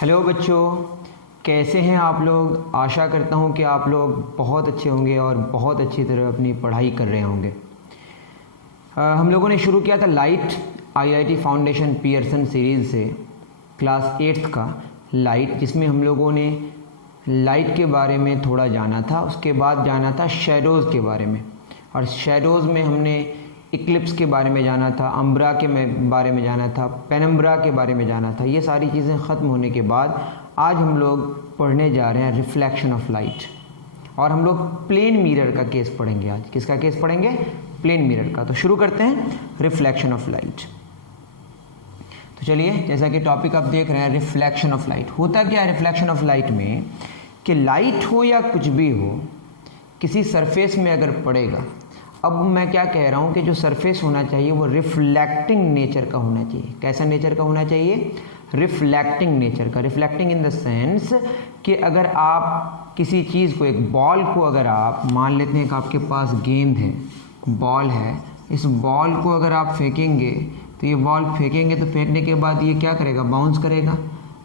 Hello बच्चों, कैसे हैं आप लोग। आशा करता हूं कि आप लोग बहुत अच्छे होंगे और बहुत अच्छी तरह अपनी पढ़ाई कर रहे होंगे। हम लोगों ने शुरू किया था light IIT foundation Pearson series से क्लास 8th का लाइट, जिसमें हम लोगों ने लाइट के बारे में थोड़ा जाना था। उसके बाद जाना था शैडोज़ के बारे में, और शैडोज़ में हमने इक्लिप्स के बारे में जाना था, अम्ब्रा के बारे में जाना था, पेनम्ब्रा के बारे में जाना था। ये सारी चीज़ें ख़त्म होने के बाद आज हम लोग पढ़ने जा रहे हैं रिफ्लेक्शन ऑफ लाइट, और हम लोग प्लेन मिरर का केस पढ़ेंगे। आज किसका केस पढ़ेंगे? प्लेन मिरर का। तो शुरू करते हैं रिफ्लेक्शन ऑफ लाइट। तो चलिए, जैसा कि टॉपिक आप देख रहे हैं रिफ्लेक्शन ऑफ लाइट। होता क्या है रिफ्लेक्शन ऑफ लाइट में कि लाइट हो या कुछ भी हो, किसी सरफेस में अगर पड़ेगा, अब मैं क्या कह रहा हूँ कि जो सरफेस होना चाहिए वो रिफ्लेक्टिंग नेचर का होना चाहिए। कैसा नेचर का होना चाहिए? रिफ्लेक्टिंग नेचर का। रिफ्लेक्टिंग इन द सेंस कि अगर आप किसी चीज़ को, एक बॉल को अगर आप मान लेते हैं कि आपके पास गेंद है, बॉल है, इस बॉल को अगर आप फेंकेंगे तो ये बॉल फेंकेंगे तो फेंकने के बाद ये क्या करेगा? बाउंस करेगा।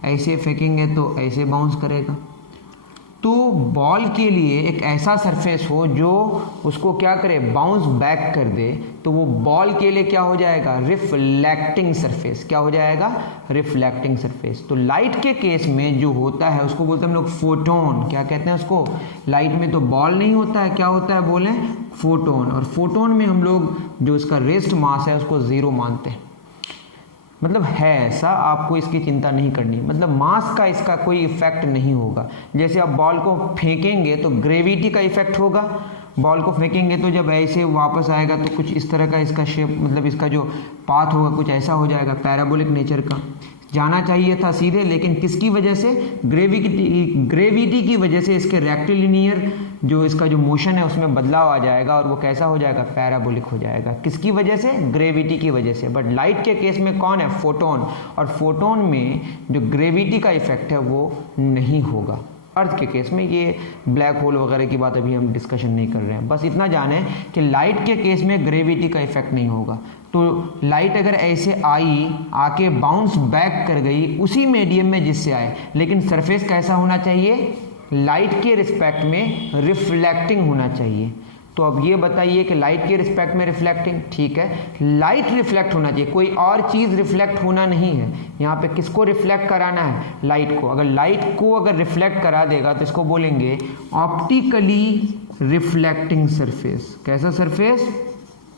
ऐसे फेंकेंगे तो ऐसे बाउंस करेगा। तो बॉल के लिए एक ऐसा सरफेस हो जो उसको क्या करे? बाउंस बैक कर दे, तो वो बॉल के लिए क्या हो जाएगा? Reflecting surface. क्या हो जाएगा? Reflecting surface. तो लाइट के केस में जो होता है उसको बोलते हैं हम लोग फोटोन। क्या कहते हैं उसको? लाइट में तो बॉल नहीं होता है, क्या होता है बोलें? फोटोन। और फोटोन में हम लोग जो इसका रेस्ट मास है उसको 0 मानते हैं। मतलब है ऐसा, आपको इसकी चिंता नहीं करनी, मतलब मास का इसका कोई इफेक्ट नहीं होगा। जैसे आप बॉल को फेंकेंगे तो ग्रेविटी का इफेक्ट होगा। बॉल को फेंकेंगे तो जब ऐसे वापस आएगा तो कुछ इस तरह का इसका शेप, मतलब इसका जो पाथ होगा कुछ ऐसा हो जाएगा, पैराबोलिक नेचर का। जाना चाहिए था सीधे, लेकिन किसकी वजह से? ग्रेविटी की वजह से इसके रेक्टिलिनियर जो इसका जो मोशन है उसमें बदलाव आ जाएगा, और वो कैसा हो जाएगा? पैराबोलिक हो जाएगा। किसकी वजह से? ग्रेविटी की वजह से। बट लाइट के केस में कौन है? फोटोन। और फोटोन में जो ग्रेविटी का इफेक्ट है वो नहीं होगा। अर्थ के केस में ये ब्लैक होल वगैरह की बात अभी हम डिस्कशन नहीं कर रहे हैं। बस इतना जाने कि लाइट के केस में ग्रेविटी का इफेक्ट नहीं होगा। तो लाइट अगर ऐसे आई, आके बाउंस बैक कर गई उसी मीडियम में जिससे आए, लेकिन सरफेस कैसा होना चाहिए? लाइट के रिस्पेक्ट में रिफ्लेक्टिंग होना चाहिए। तो अब ये बताइए कि लाइट के रिस्पेक्ट में रिफ्लेक्टिंग, ठीक है, लाइट रिफ्लेक्ट होना चाहिए, कोई और चीज़ रिफ्लेक्ट होना नहीं है। यहाँ पे किसको रिफ्लेक्ट कराना है? लाइट को। अगर लाइट को अगर रिफ्लेक्ट करा देगा तो इसको बोलेंगे ऑप्टिकली रिफ्लेक्टिंग सरफेस। कैसा सरफेस?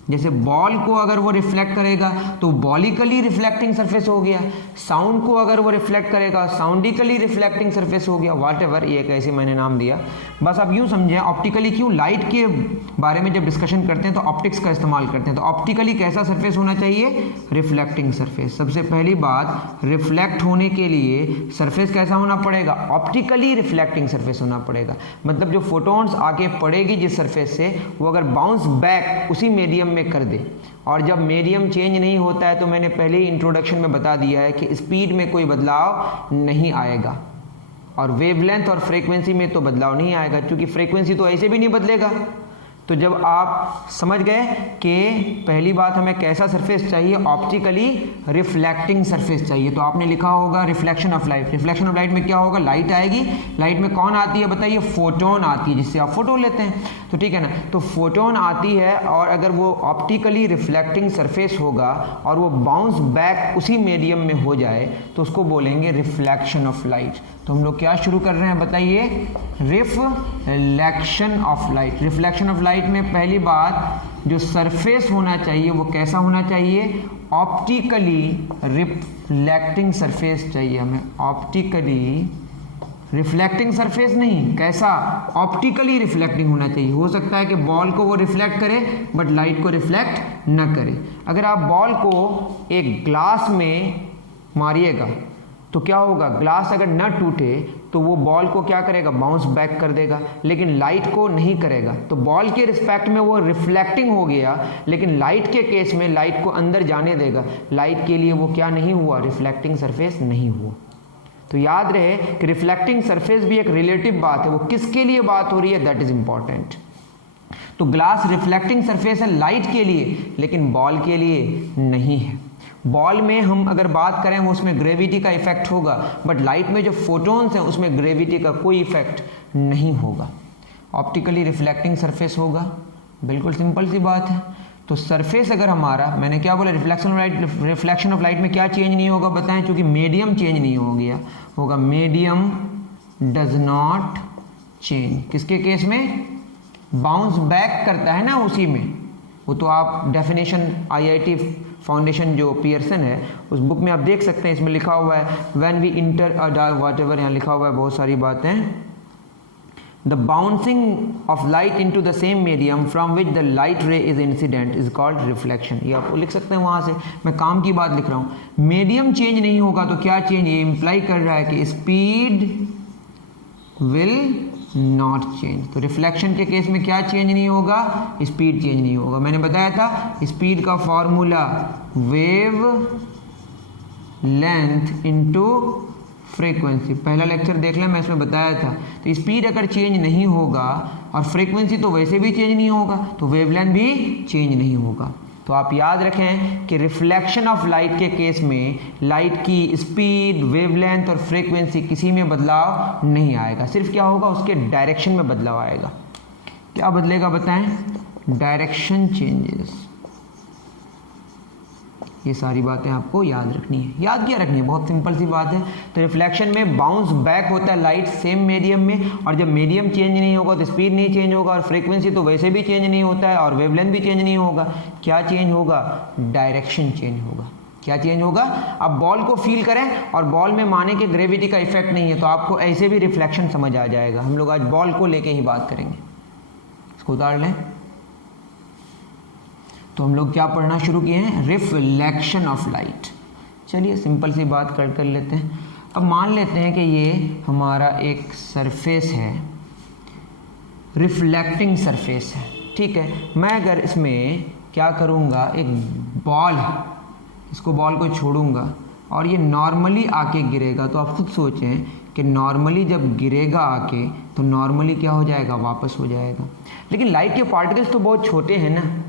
जैसे बॉल को अगर वो रिफ्लेक्ट करेगा तो बॉलिकली रिफ्लेक्टिंग सरफेस हो गया। साउंड को अगर वो रिफ्लेक्ट करेगा साउंडिकली रिफ्लेक्टिंग सरफेस हो गया। वॉट एवर, ये कैसे मैंने नाम दिया, बस आप यूँ समझें। ऑप्टिकली क्यों? लाइट के बारे में जब डिस्कशन करते हैं तो ऑप्टिक्स का इस्तेमाल करते हैं। तो ऑप्टिकली कैसा सरफेस होना चाहिए? Reflecting surface. सबसे पहली बात, रिफ्लेक्ट होने के लिए सरफेस कैसा होना पड़ेगा? ऑप्टिकली रिफ्लेक्टिंग सरफेस होना पड़ेगा। मतलब जो फोटोन्स आके पड़ेगी जिस सरफेस से, वो अगर बाउंस बैक उसी मीडियम में कर दे। और जब मीडियम चेंज नहीं होता है तो मैंने पहले ही इंट्रोडक्शन में बता दिया है कि स्पीड में कोई बदलाव नहीं आएगा, और वेवलेंथ और फ्रीक्वेंसी में तो बदलाव नहीं आएगा, क्योंकि फ्रीक्वेंसी तो ऐसे भी नहीं बदलेगा। तो जब आप समझ गए कि पहली बात हमें कैसा सरफेस चाहिए? ऑप्टिकली रिफ्लेक्टिंग सरफेस चाहिए। तो आपने लिखा होगा reflection of light. Reflection of light में क्या होगा? लाइट आएगी, लाइट में कौन आती है बताइए? फोटोन आती है, जिससे आप फोटो लेते हैं। तो ठीक है ना, तो फोटोन आती है, और अगर वो ऑप्टिकली रिफ्लेक्टिंग सरफेस होगा और वो बाउंस बैक उसी मीडियम में हो जाए तो उसको बोलेंगे रिफ्लेक्शन ऑफ लाइट। तो हम लोग क्या शुरू कर रहे हैं बताइए? Reflection of light. Reflection of light में पहली बात, जो सरफेस होना चाहिए वो कैसा होना चाहिए? ऑप्टिकली रिफ्लेक्टिंग सरफेस चाहिए हमें। ऑप्टिकली रिफ्लेक्टिंग सरफेस नहीं, कैसा? ऑप्टिकली रिफ्लेक्टिंग होना चाहिए। हो सकता है कि बॉल को वो रिफ्लेक्ट करे बट लाइट को रिफ्लेक्ट न करे। अगर आप बॉल को एक ग्लास में मारिएगा तो क्या होगा? ग्लास अगर न टूटे तो वो बॉल को क्या करेगा? बाउंस बैक कर देगा, लेकिन लाइट को नहीं करेगा। तो बॉल के रिस्पेक्ट में वो रिफ्लेक्टिंग हो गया, लेकिन लाइट के केस में लाइट को अंदर जाने देगा। लाइट के लिए वो क्या नहीं हुआ? रिफ्लेक्टिंग सरफेस नहीं हुआ। तो याद रहे कि रिफ्लेक्टिंग सरफेस भी एक रिलेटिव बात है, वो किसके लिए बात हो रही है, दैट इज इंपॉर्टेंट। तो ग्लास रिफ्लेक्टिंग सरफेस है लाइट के लिए, लेकिन बॉल के लिए नहीं है। बॉल में हम अगर बात करें वो उसमें ग्रेविटी का इफेक्ट होगा, बट लाइट में जो फोटोन्स हैं उसमें ग्रेविटी का कोई इफेक्ट नहीं होगा। ऑप्टिकली रिफ्लेक्टिंग सरफेस होगा, बिल्कुल सिंपल सी बात है। तो सरफेस अगर हमारा, मैंने क्या बोला, रिफ्लेक्शन ऑफ लाइट में क्या चेंज नहीं होगा बताएं, क्योंकि मीडियम चेंज नहीं हो गया होगा, मीडियम डज नॉट चेंज। किसके केस में? बाउंस बैक करता है ना उसी में, वो तो आप डेफिनेशन IIT फाउंडेशन जो पियर्सन है उस बुक में आप देख सकते हैं, इसमें लिखा हुआ है when we enter a dark whatever, यहाँ लिखा हुआ है बहुत सारी बातें। The bouncing of light into the same medium from which the light ray is incident is called reflection. ये आप लिख सकते हैं वहाँ से, मैं काम की बात लिख रहा हूँ। मीडियम चेंज नहीं होगा तो क्या चेंज, ये इंप्लाई कर रहा है कि स्पीड विल नॉट चेंज। तो रिफ्लेक्शन के केस में क्या चेंज नहीं होगा, स्पीड चेंज नहीं होगा। मैंने बताया था स्पीड का formula wave length into frequency, पहला लेक्चर देख लें, मैं इसमें बताया था। तो स्पीड अगर चेंज नहीं होगा और फ्रीक्वेंसी तो वैसे भी चेंज नहीं होगा, तो वेवलेंथ भी चेंज नहीं होगा। तो आप याद रखें कि रिफ्लेक्शन ऑफ लाइट के केस में लाइट की स्पीड, वेवलेंथ और फ्रीक्वेंसी किसी में बदलाव नहीं आएगा, सिर्फ क्या होगा, उसके डायरेक्शन में बदलाव आएगा। क्या बदलेगा बताएं? Direction changes. ये सारी बातें आपको याद रखनी है। याद क्या रखनी है, बहुत सिंपल सी बात है। तो रिफ्लेक्शन में बाउंस बैक होता है लाइट सेम मीडियम में, और जब मीडियम चेंज नहीं होगा तो स्पीड नहीं चेंज होगा, और फ्रीक्वेंसी तो वैसे भी चेंज नहीं होता है, और वेवलेंथ भी चेंज नहीं होगा। क्या चेंज होगा? डायरेक्शन चेंज होगा। क्या चेंज होगा? अब बॉल को फील करें और बॉल में माने कि ग्रेविटी का इफेक्ट नहीं है, तो आपको ऐसे भी रिफ्लेक्शन समझ आ जाएगा। हम लोग आज बॉल को लेके ही बात करेंगे। इसको उतार लें। तो हम लोग क्या पढ़ना शुरू किए हैं? Reflection of light. चलिए सिंपल सी बात कर लेते हैं। अब मान लेते हैं कि ये हमारा एक सरफेस है, रिफ्लेक्टिंग सरफेस है, ठीक है। मैं अगर इसमें क्या करूँगा, एक बॉल है, इसको बॉल को छोड़ूंगा और ये नॉर्मली आके गिरेगा, तो आप खुद सोचें कि नॉर्मली जब गिरेगा आके तो नॉर्मली क्या हो जाएगा, वापस हो जाएगा। लेकिन लाइट के पार्टिकल्स तो बहुत छोटे हैं ना,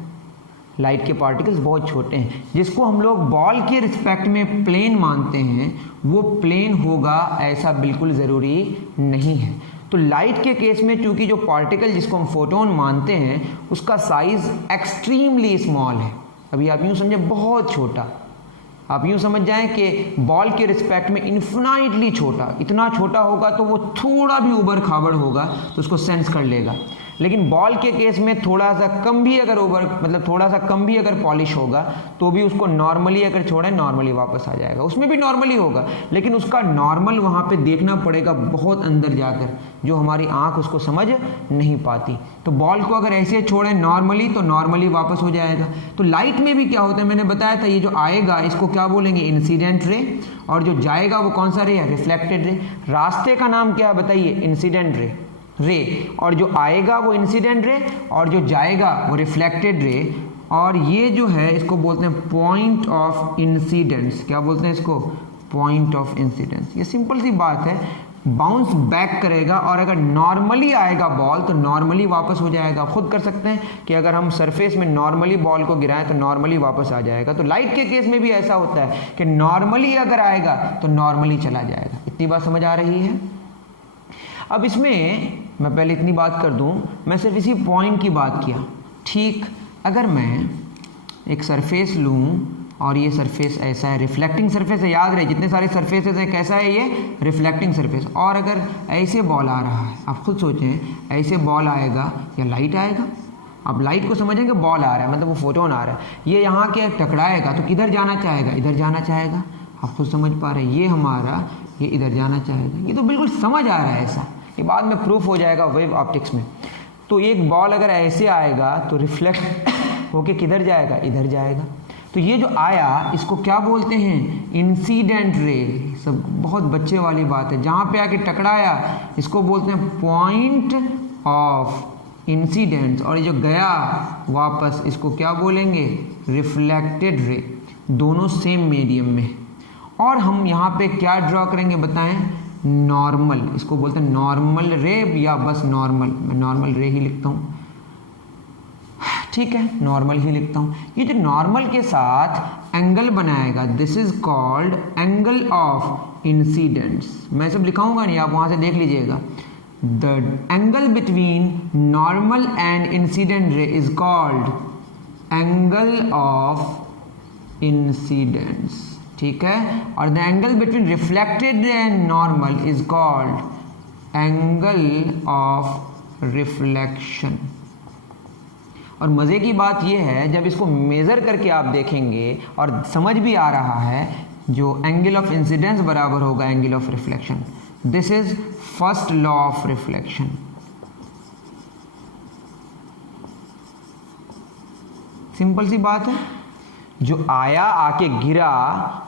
लाइट के पार्टिकल्स बहुत छोटे हैं। जिसको हम लोग बॉल के रिस्पेक्ट में प्लेन मानते हैं वो प्लेन होगा ऐसा बिल्कुल ज़रूरी नहीं है। तो लाइट के केस में चूंकि जो पार्टिकल जिसको हम फोटोन मानते हैं उसका साइज एक्सट्रीमली स्मॉल है। अभी आप यूँ समझें बहुत छोटा, आप यूँ समझ जाएं कि बॉल के रिस्पेक्ट में इन्फिनाइटली छोटा, इतना छोटा होगा तो वो थोड़ा भी उबड़ खाबड़ होगा तो उसको सेंस कर लेगा। लेकिन बॉल के केस में थोड़ा सा कम भी अगर थोड़ा सा कम भी अगर पॉलिश होगा तो भी उसको नॉर्मली अगर छोड़ें नॉर्मली वापस आ जाएगा, उसमें भी नॉर्मली होगा, लेकिन उसका नॉर्मल वहाँ पे देखना पड़ेगा बहुत अंदर जाकर, जो हमारी आंख उसको समझ नहीं पाती। तो बॉल को अगर ऐसे छोड़ें नॉर्मली तो नॉर्मली वापस हो जाएगा। तो लाइट में भी क्या होता है, मैंने बताया था, ये जो आएगा इसको क्या बोलेंगे, इंसिडेंट रे, और जो जाएगा वो कौन सा रे है, रिफ्लेक्टेड रे। रास्ते का नाम क्या है बताइए, इंसिडेंट रे, और जो आएगा वो इंसिडेंट रे और जो जाएगा वो रिफ्लेक्टेड रे। और ये जो है इसको बोलते हैं पॉइंट ऑफ इंसिडेंस। क्या बोलते हैं इसको, पॉइंट ऑफ इंसिडेंस। ये सिंपल सी बात है, बाउंस बैक करेगा और अगर नॉर्मली आएगा बॉल तो नॉर्मली वापस हो जाएगा। खुद कर सकते हैं कि अगर हम सरफेस में नॉर्मली बॉल को गिराएं तो नॉर्मली वापस आ जाएगा। तो लाइट के केस में भी ऐसा होता है कि नॉर्मली अगर आएगा तो नॉर्मली चला जाएगा। इतनी बात समझ आ रही है? अब इसमें मैं पहले इतनी बात कर दूं, मैं सिर्फ इसी पॉइंट की बात किया, ठीक। अगर मैं एक सरफेस लूं और ये सरफेस ऐसा है, रिफ्लेक्टिंग सरफेस है, याद रहे जितने सारे सरफेसेस हैं कैसा है ये, रिफ्लेक्टिंग सरफेस। और अगर ऐसे बॉल आ रहा है, आप खुद सोचें ऐसे बॉल आएगा या लाइट आएगा। आप लाइट को समझेंगे बॉल आ रहा है मतलब वो फोटोन आ रहा है, ये यहाँ के टकराएगा तो किधर जाना चाहेगा, इधर जाना चाहेगा। आप खुद समझ पा रहे हैं, ये हमारा ये इधर जाना चाहेगा। ये तो बिल्कुल समझ आ रहा है ऐसा, ये बाद में प्रूफ हो जाएगा वेव ऑप्टिक्स में। तो एक बॉल अगर ऐसे आएगा तो रिफ्लेक्ट होके किधर जाएगा, इधर जाएगा। तो ये जो आया इसको क्या बोलते हैं, इंसिडेंट रे। सब बहुत बच्चे वाली बात है, जहाँ पे आके टकराया इसको बोलते हैं पॉइंट ऑफ इंसिडेंस, और ये जो गया वापस इसको क्या बोलेंगे, रिफ्लेक्टेड रे। दोनों सेम मीडियम में। और हम यहाँ पे क्या ड्रॉ करेंगे बताएं, नॉर्मल, इसको बोलते हैं नॉर्मल रे या बस नॉर्मल। मैं नॉर्मल रे ही लिखता हूँ, ठीक है, नॉर्मल ही लिखता हूँ। ये जो नॉर्मल के साथ एंगल बनाएगा, this is called angle of incidence. मैं सब लिखाऊंगा नहीं, आप वहां से देख लीजिएगा। The angle between normal and incident ray is called angle of incidence, ठीक है। और the angle between reflected ray and normal is called angle of reflection. और मज़े की बात यह है, जब इसको मेज़र करके आप देखेंगे और समझ भी आ रहा है, जो एंगल ऑफ इंसिडेंस बराबर होगा angle of reflection. This is first law of reflection. Simple सी बात है, जो आया आके गिरा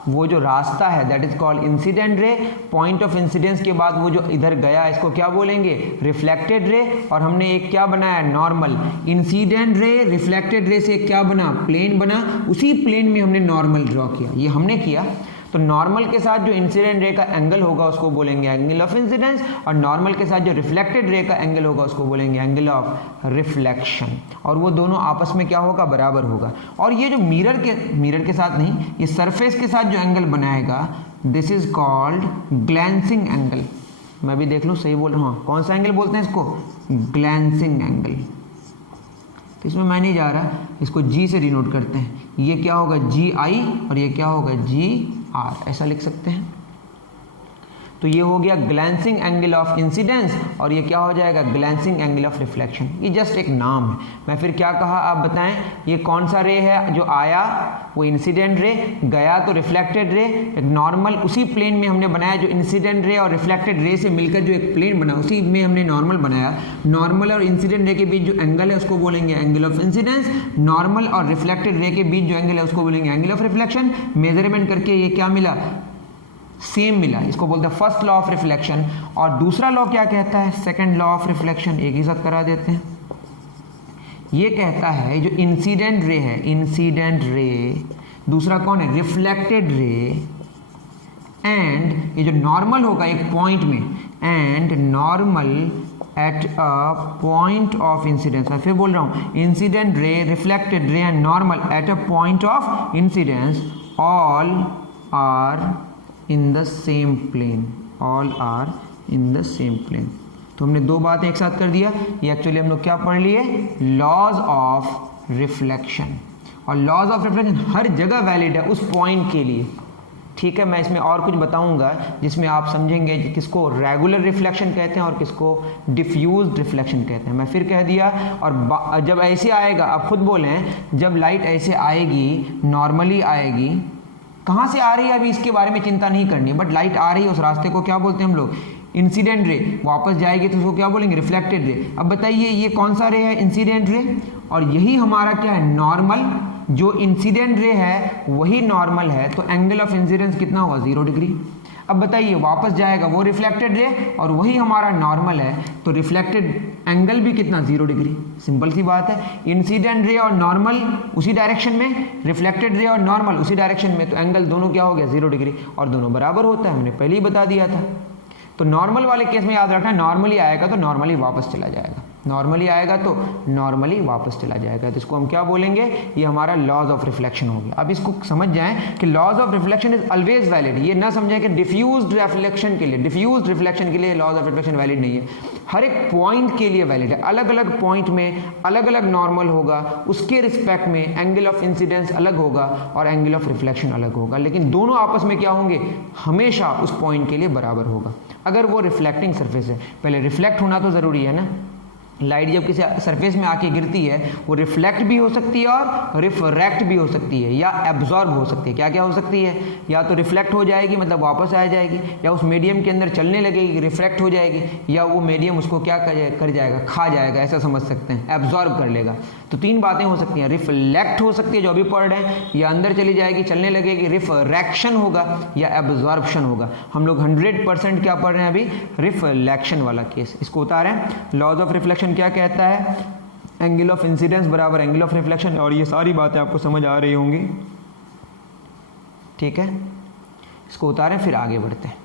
वो जो रास्ता है that is called incident ray. Point of incidence के बाद वो जो इधर गया इसको क्या बोलेंगे, रिफ्लेक्टेड रे। और हमने एक क्या बनाया, नॉर्मल। इंसिडेंट रे रिफ्लेक्टेड रे से क्या बना, प्लेन बना, उसी प्लेन में हमने नॉर्मल ड्रॉ किया, ये हमने किया। तो नॉर्मल के साथ जो इंसिडेंट रे का एंगल होगा उसको बोलेंगे एंगल ऑफ इंसिडेंस, और नॉर्मल के साथ जो रिफ्लेक्टेड रे का एंगल होगा उसको बोलेंगे एंगल ऑफ रिफ्लेक्शन। और वो दोनों आपस में क्या होगा, बराबर होगा। और ये जो मिरर के साथ नहीं, ये सरफेस के साथ जो एंगल बनाएगा, this is called glancing angle. मैं भी देख लूँ सही बोल रहा हूँ, कौन सा एंगल बोलते हैं इसको, ग्लैंसिंग एंगल। तो इसमें मैं नहीं जा रहा, इसको जी से डिनोट करते हैं। ये क्या होगा, जी आई, और ये क्या होगा, जी आर, ऐसा लिख सकते हैं। तो ये हो गया ग्लैंसिंग एंगल ऑफ इंसिडेंस, और ये क्या हो जाएगा, ग्लैंसिंग एंगल ऑफ रिफ्लेक्शन। ये जस्ट एक नाम है। मैं फिर क्या कहा, आप बताएं, ये कौन सा रे है, जो आया वो इंसिडेंट रे, गया तो रिफ्लेक्टेड रे। एक नॉर्मल उसी प्लेन में हमने बनाया, जो इंसिडेंट रे और रिफ्लेक्टेड रे से मिलकर जो एक प्लेन बना, उसी में हमने नॉर्मल बनाया। नॉर्मल और इंसिडेंट रे के बीच जो एंगल है उसको बोलेंगे एंगल ऑफ इंसिडेंस। नॉर्मल और रिफ्लेक्टेड रे के बीच जो एंगल है उसको बोलेंगे एंगल ऑफ रिफ्लेक्शन। मेजरमेंट करके ये क्या मिला, सेम मिला, इसको बोलते हैं फर्स्ट लॉ ऑफ रिफ्लेक्शन। और दूसरा लॉ क्या कहता है, सेकंड लॉ ऑफ रिफ्लेक्शन। एक ही साथ करा देते हैं। ये कहता है जो इंसिडेंट रे है, इंसिडेंट रे, दूसरा कौन है, रिफ्लेक्टेड रे, एंड ये जो नॉर्मल होगा एक पॉइंट में, and normal at a point of incidence. मैं फिर बोल रहा हूं, incident ray, reflected ray and normal at a point of incidence, all are in the same plane, all are in the same plane. तो हमने दो बातें एक साथ कर दिया। ये एक्चुअली हम लोग क्या पढ़ लिए, लॉज ऑफ रिफ्लेक्शन। और लॉज ऑफ रिफ्लेक्शन हर जगह वैलिड है उस पॉइंट के लिए, ठीक है। मैं इसमें और कुछ बताऊंगा जिसमें आप समझेंगे किसको रेगुलर रिफ्लेक्शन कहते हैं और किसको डिफ्यूज्ड रिफ्लेक्शन कहते हैं। मैं फिर कह दिया। और जब ऐसे आएगा, आप खुद बोलें, जब लाइट ऐसे आएगी, नॉर्मली आएगी, कहाँ से आ रही है अभी इसके बारे में चिंता नहीं करनी, बट लाइट आ रही है, उस रास्ते को क्या बोलते हैं हम लोग, इंसिडेंट रे। वापस जाएगी तो उसको क्या बोलेंगे, रिफ्लेक्टेड रे। अब बताइए ये कौन सा रे है, इंसिडेंट रे, और यही हमारा क्या है, नॉर्मल। जो इंसिडेंट रे है वही नॉर्मल है, तो एंगल ऑफ इंसिडेंस कितना हुआ, 0 डिग्री। अब बताइए वापस जाएगा वो रिफ्लेक्टेड रे, और वही हमारा नॉर्मल है, तो रिफ्लेक्टेड एंगल भी कितना, 0 डिग्री। सिंपल सी बात है, इंसिडेंट रे और नॉर्मल उसी डायरेक्शन में, रिफ्लेक्टेड रे और नॉर्मल उसी डायरेक्शन में, तो एंगल दोनों क्या हो गया, 0 डिग्री। और दोनों बराबर होता है, हमने पहले ही बता दिया था। तो नॉर्मल वाले केस में याद रखना, नॉर्मली आएगा तो नॉर्मली वापस चला जाएगा, नॉर्मली आएगा तो नॉर्मली वापस चला जाएगा। तो इसको हम क्या बोलेंगे, ये हमारा लॉज ऑफ रिफ्लेक्शन हो गया। अब इसको समझ जाएं कि laws of reflection is always valid. ये ना समझें कि डिफ्यूज्ड रिफ्लेक्शन के लिए, डिफ्यूज्ड रिफ्लेक्शन के लिए लॉज ऑफ रिफ्लेक्शन वैलिड नहीं है। हर एक पॉइंट के लिए वैलिड है। अलग अलग पॉइंट में अलग अलग नॉर्मल होगा, उसके रिस्पेक्ट में एंगल ऑफ इंसिडेंस अलग होगा और एंगल ऑफ रिफ्लेक्शन अलग होगा, लेकिन दोनों आपस में क्या होंगे, हमेशा उस पॉइंट के लिए बराबर होगा, अगर वो रिफ्लेक्टिंग सरफेस है। पहले रिफ्लेक्ट होना तो ज़रूरी है ना। लाइट जब किसी सरफेस में आके गिरती है, वो रिफ्लेक्ट भी हो सकती है और रिफ्रैक्ट भी हो सकती है, या एब्जॉर्ब हो सकती है। क्या क्या हो सकती है, या तो रिफ्लेक्ट हो जाएगी मतलब वापस आ जाएगी, या उस मीडियम के अंदर चलने लगेगी, रिफ्रैक्ट हो जाएगी, या वो मीडियम उसको क्या कर जाएगा, खा जाएगा, ऐसा समझ सकते हैं, एब्जॉर्ब कर लेगा। तो तीन बातें हो सकती हैं, रिफ्लेक्ट हो सकती है जो अभी पढ़ रहे हैं, या अंदर चली जाएगी, चलने लगेगी, रिफ्रैक्शन होगा, या एब्जॉर्प्शन होगा। हम लोग 100% क्या पढ़ रहे हैं अभी, रिफ्लेक्शन वाला केस। इसको उतारें, लॉज ऑफ रिफ्लेक्शन क्या कहता है, एंगल ऑफ इंसिडेंस बराबर एंगल ऑफ रिफ्लेक्शन। और ये सारी बातें आपको समझ आ रही होंगी, ठीक है। इसको उतारें, फिर आगे बढ़ते हैं।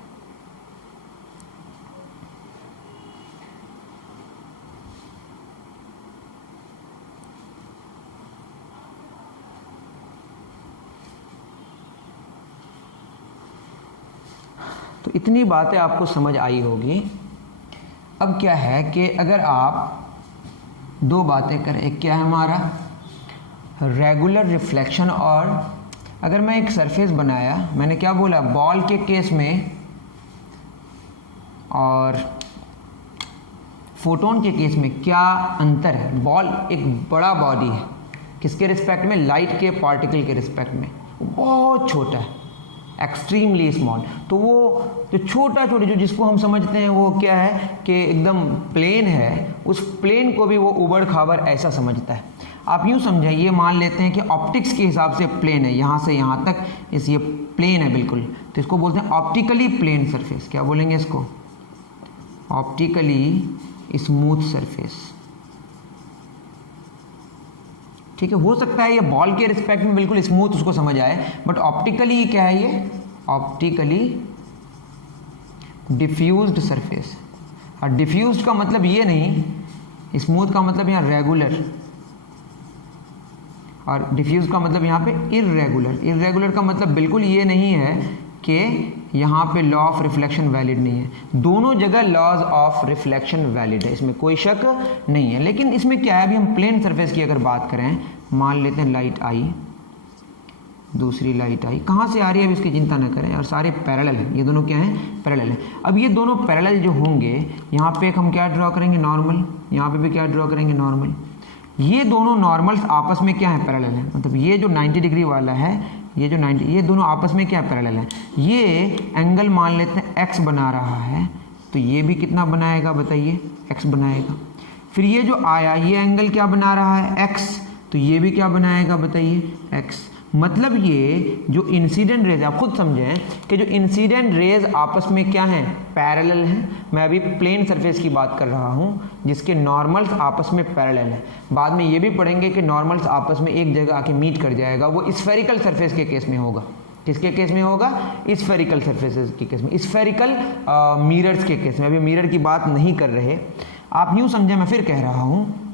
तो इतनी बातें आपको समझ आई होगी। अब क्या है कि अगर आप दो बातें करें, एक क्या है हमारा रेगुलर रिफ्लेक्शन, और अगर मैं एक सरफेस बनाया, मैंने क्या बोला बॉल के केस में और फोटोन के केस में क्या अंतर है। बॉल एक बड़ा बॉडी है, किसके रिस्पेक्ट में, लाइट के पार्टिकल के रिस्पेक्ट में, बहुत छोटा है, एक्सट्रीमली स्मॉल। तो वो जो छोटा जो जिसको हम समझते हैं वो क्या है कि एकदम प्लेन है, उस प्लेन को भी वो उबड़ खाबड़ ऐसा समझता है। आप यूँ समझाइए, मान लेते हैं कि ऑप्टिक्स के हिसाब से प्लेन है, यहाँ से यहाँ तक ये प्लेन है बिल्कुल, तो इसको बोलते हैं ऑप्टिकली प्लेन सरफेस। क्या बोलेंगे इसको, ऑप्टिकली स्मूथ सरफेस। ठीक है, हो सकता है ये बॉल के रिस्पेक्ट में बिल्कुल स्मूथ उसको समझ आए, बट ऑप्टिकली क्या है ये, ऑप्टिकली डिफ्यूज्ड सरफेस। और डिफ्यूज्ड का मतलब ये नहीं, स्मूथ का मतलब यहाँ रेगुलर, और डिफ्यूज का मतलब यहाँ पे इर्रेगुलर। इर्रेगुलर का मतलब बिल्कुल ये नहीं है कि यहाँ पे लॉ ऑफ रिफ्लेक्शन वैलिड नहीं है, दोनों जगह लॉज ऑफ रिफ्लेक्शन वैलिड है, इसमें कोई शक नहीं है। लेकिन इसमें क्या है, अभी हम प्लेन सरफेस की अगर बात करें, मान लेते हैं लाइट आई, दूसरी लाइट आई, कहाँ से आ रही है अभी इसकी चिंता न करें, और सारे पैरेलल हैं, ये दोनों क्या हैं, पैरेलल हैं। अब ये दोनों पैरेलल जो होंगे, यहाँ पे एक हम क्या ड्रॉ करेंगे, नॉर्मल, यहाँ पे भी क्या ड्रॉ करेंगे, नॉर्मल। ये दोनों नॉर्मल्स आपस में क्या है, पैरेलल है, मतलब ये जो 90 डिग्री वाला है, ये जो 90, ये दोनों आपस में क्या पैरेलल है। ये एंगल मान लेते हैं x बना रहा है, तो ये भी कितना बनाएगा बताइए, x बनाएगा। फिर ये जो आया, ये एंगल क्या बना रहा है, x, तो ये भी क्या बनाएगा बताइए, x। मतलब ये जो इंसिडेंट रेज, आप खुद समझें कि जो इंसिडेंट रेज आपस में क्या हैं, पैरेलल हैं। मैं अभी प्लेन सरफेस की बात कर रहा हूँ जिसके नॉर्मल्स आपस में पैरेलल हैं। बाद में ये भी पढ़ेंगे कि नॉर्मल्स आपस में एक जगह आके मीट कर जाएगा, वो स्फेरिकल सरफेस के केस में होगा। किसके केस में होगा, स्फेरिकल सरफेसेस के केस में, स्फेरिकल मिरर्स के केस में। अभी मिरर की बात नहीं कर रहे, आप यूँ समझें, मैं फिर कह रहा हूँ,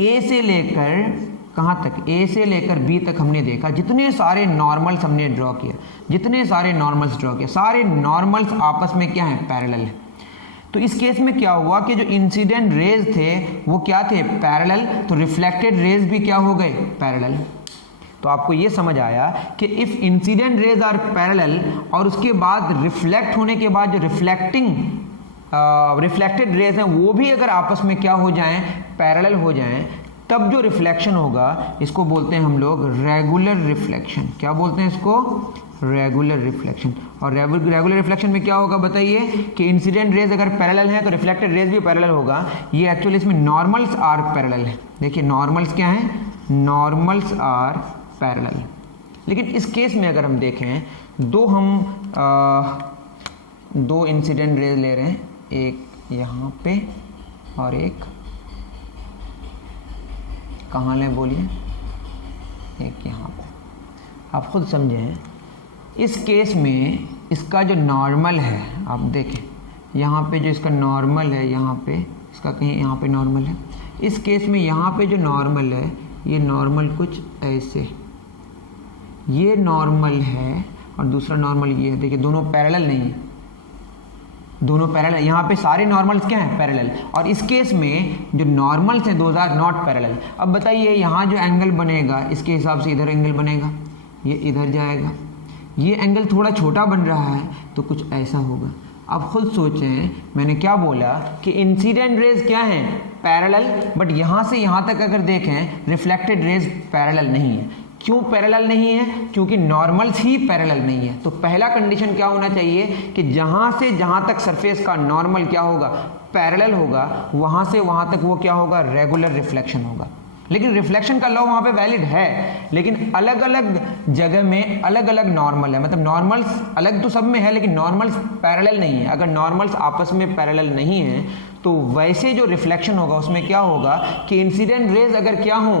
ए से लेकर कहाँ तक, ए से लेकर बी तक हमने देखा, जितने सारे नॉर्मल्स हमने ड्रॉ किया, जितने सारे नॉर्मल्स ड्रॉ किए, सारे नॉर्मल्स आपस में क्या हैं, पैरेलल है। तो इस केस में क्या हुआ कि जो इंसिडेंट रेज थे वो क्या थे, पैरेलल, तो रिफ्लेक्टेड रेज भी क्या हो गए, पैरेलल। तो आपको ये समझ आया कि if incident rays are parallel, और उसके बाद रिफ्लेक्ट होने के बाद जो रिफ्लेक्टेड रेज हैं वो भी अगर आपस में क्या हो जाएं, पैरेलल हो जाएं, तब जो रिफ्लेक्शन होगा इसको बोलते हैं हम लोग रेगुलर रिफ्लेक्शन। क्या बोलते हैं इसको, रेगुलर रिफ्लेक्शन। और रेगुलर रिफ्लेक्शन में क्या होगा बताइए कि इंसिडेंट रेज अगर पैरेलल है तो रिफ्लेक्टेड रेज भी पैरेलल होगा। ये एक्चुअली इसमें नॉर्मल्स आर पैरेलल है। देखिए नॉर्मल्स क्या हैं, नॉर्मल्स आर पैरेलल। लेकिन इस केस में अगर हम देखें, दो इंसिडेंट रेज ले रहे हैं, एक यहाँ पे और एक कहाँ लें बोलिए, एक यहाँ पे। आप खुद समझें, इस केस में इसका जो नॉर्मल है, आप देखें यहाँ पे जो इसका नॉर्मल है, यहाँ पे इसका कहीं यहाँ पे नॉर्मल है। इस केस में यहाँ पे जो नॉर्मल है, ये नॉर्मल कुछ ऐसे, ये नॉर्मल है और दूसरा नॉर्मल ये है। देखिए दोनों पैरेलल नहीं है, दोनों पैरेलल, यहाँ पे सारे नॉर्मल्स क्या हैं, पैरेलल। और इस केस में जो नॉर्मल्स हैं दोज आर नॉट पैरेलल। अब बताइए यहाँ जो एंगल बनेगा, इसके हिसाब से इधर एंगल बनेगा, ये इधर जाएगा। ये एंगल थोड़ा छोटा बन रहा है तो कुछ ऐसा होगा। अब खुद सोचें, मैंने क्या बोला कि इंसिडेंट रेज क्या हैं, पैरेलल, बट यहाँ से यहाँ तक अगर देखें रिफ्लेक्टेड रेज पैरेलल नहीं है। क्यों पैरेलल नहीं है, क्योंकि नॉर्मल्स ही पैरेलल नहीं है। तो पहला कंडीशन क्या होना चाहिए कि जहां से जहां तक सरफेस का नॉर्मल क्या होगा, पैरेलल होगा, वहां से वहां तक वो क्या होगा, रेगुलर रिफ्लेक्शन होगा। लेकिन रिफ्लेक्शन का लॉ वहां पे वैलिड है, लेकिन अलग अलग जगह में अलग अलग नॉर्मल है। मतलब नॉर्मल्स अलग तो सब में है, लेकिन नॉर्मल्स पैरेलल नहीं है। अगर नॉर्मल्स आपस में पैरेलल नहीं है तो वैसे जो रिफ्लेक्शन होगा उसमें क्या होगा कि इंसिडेंट रेज अगर क्या हो,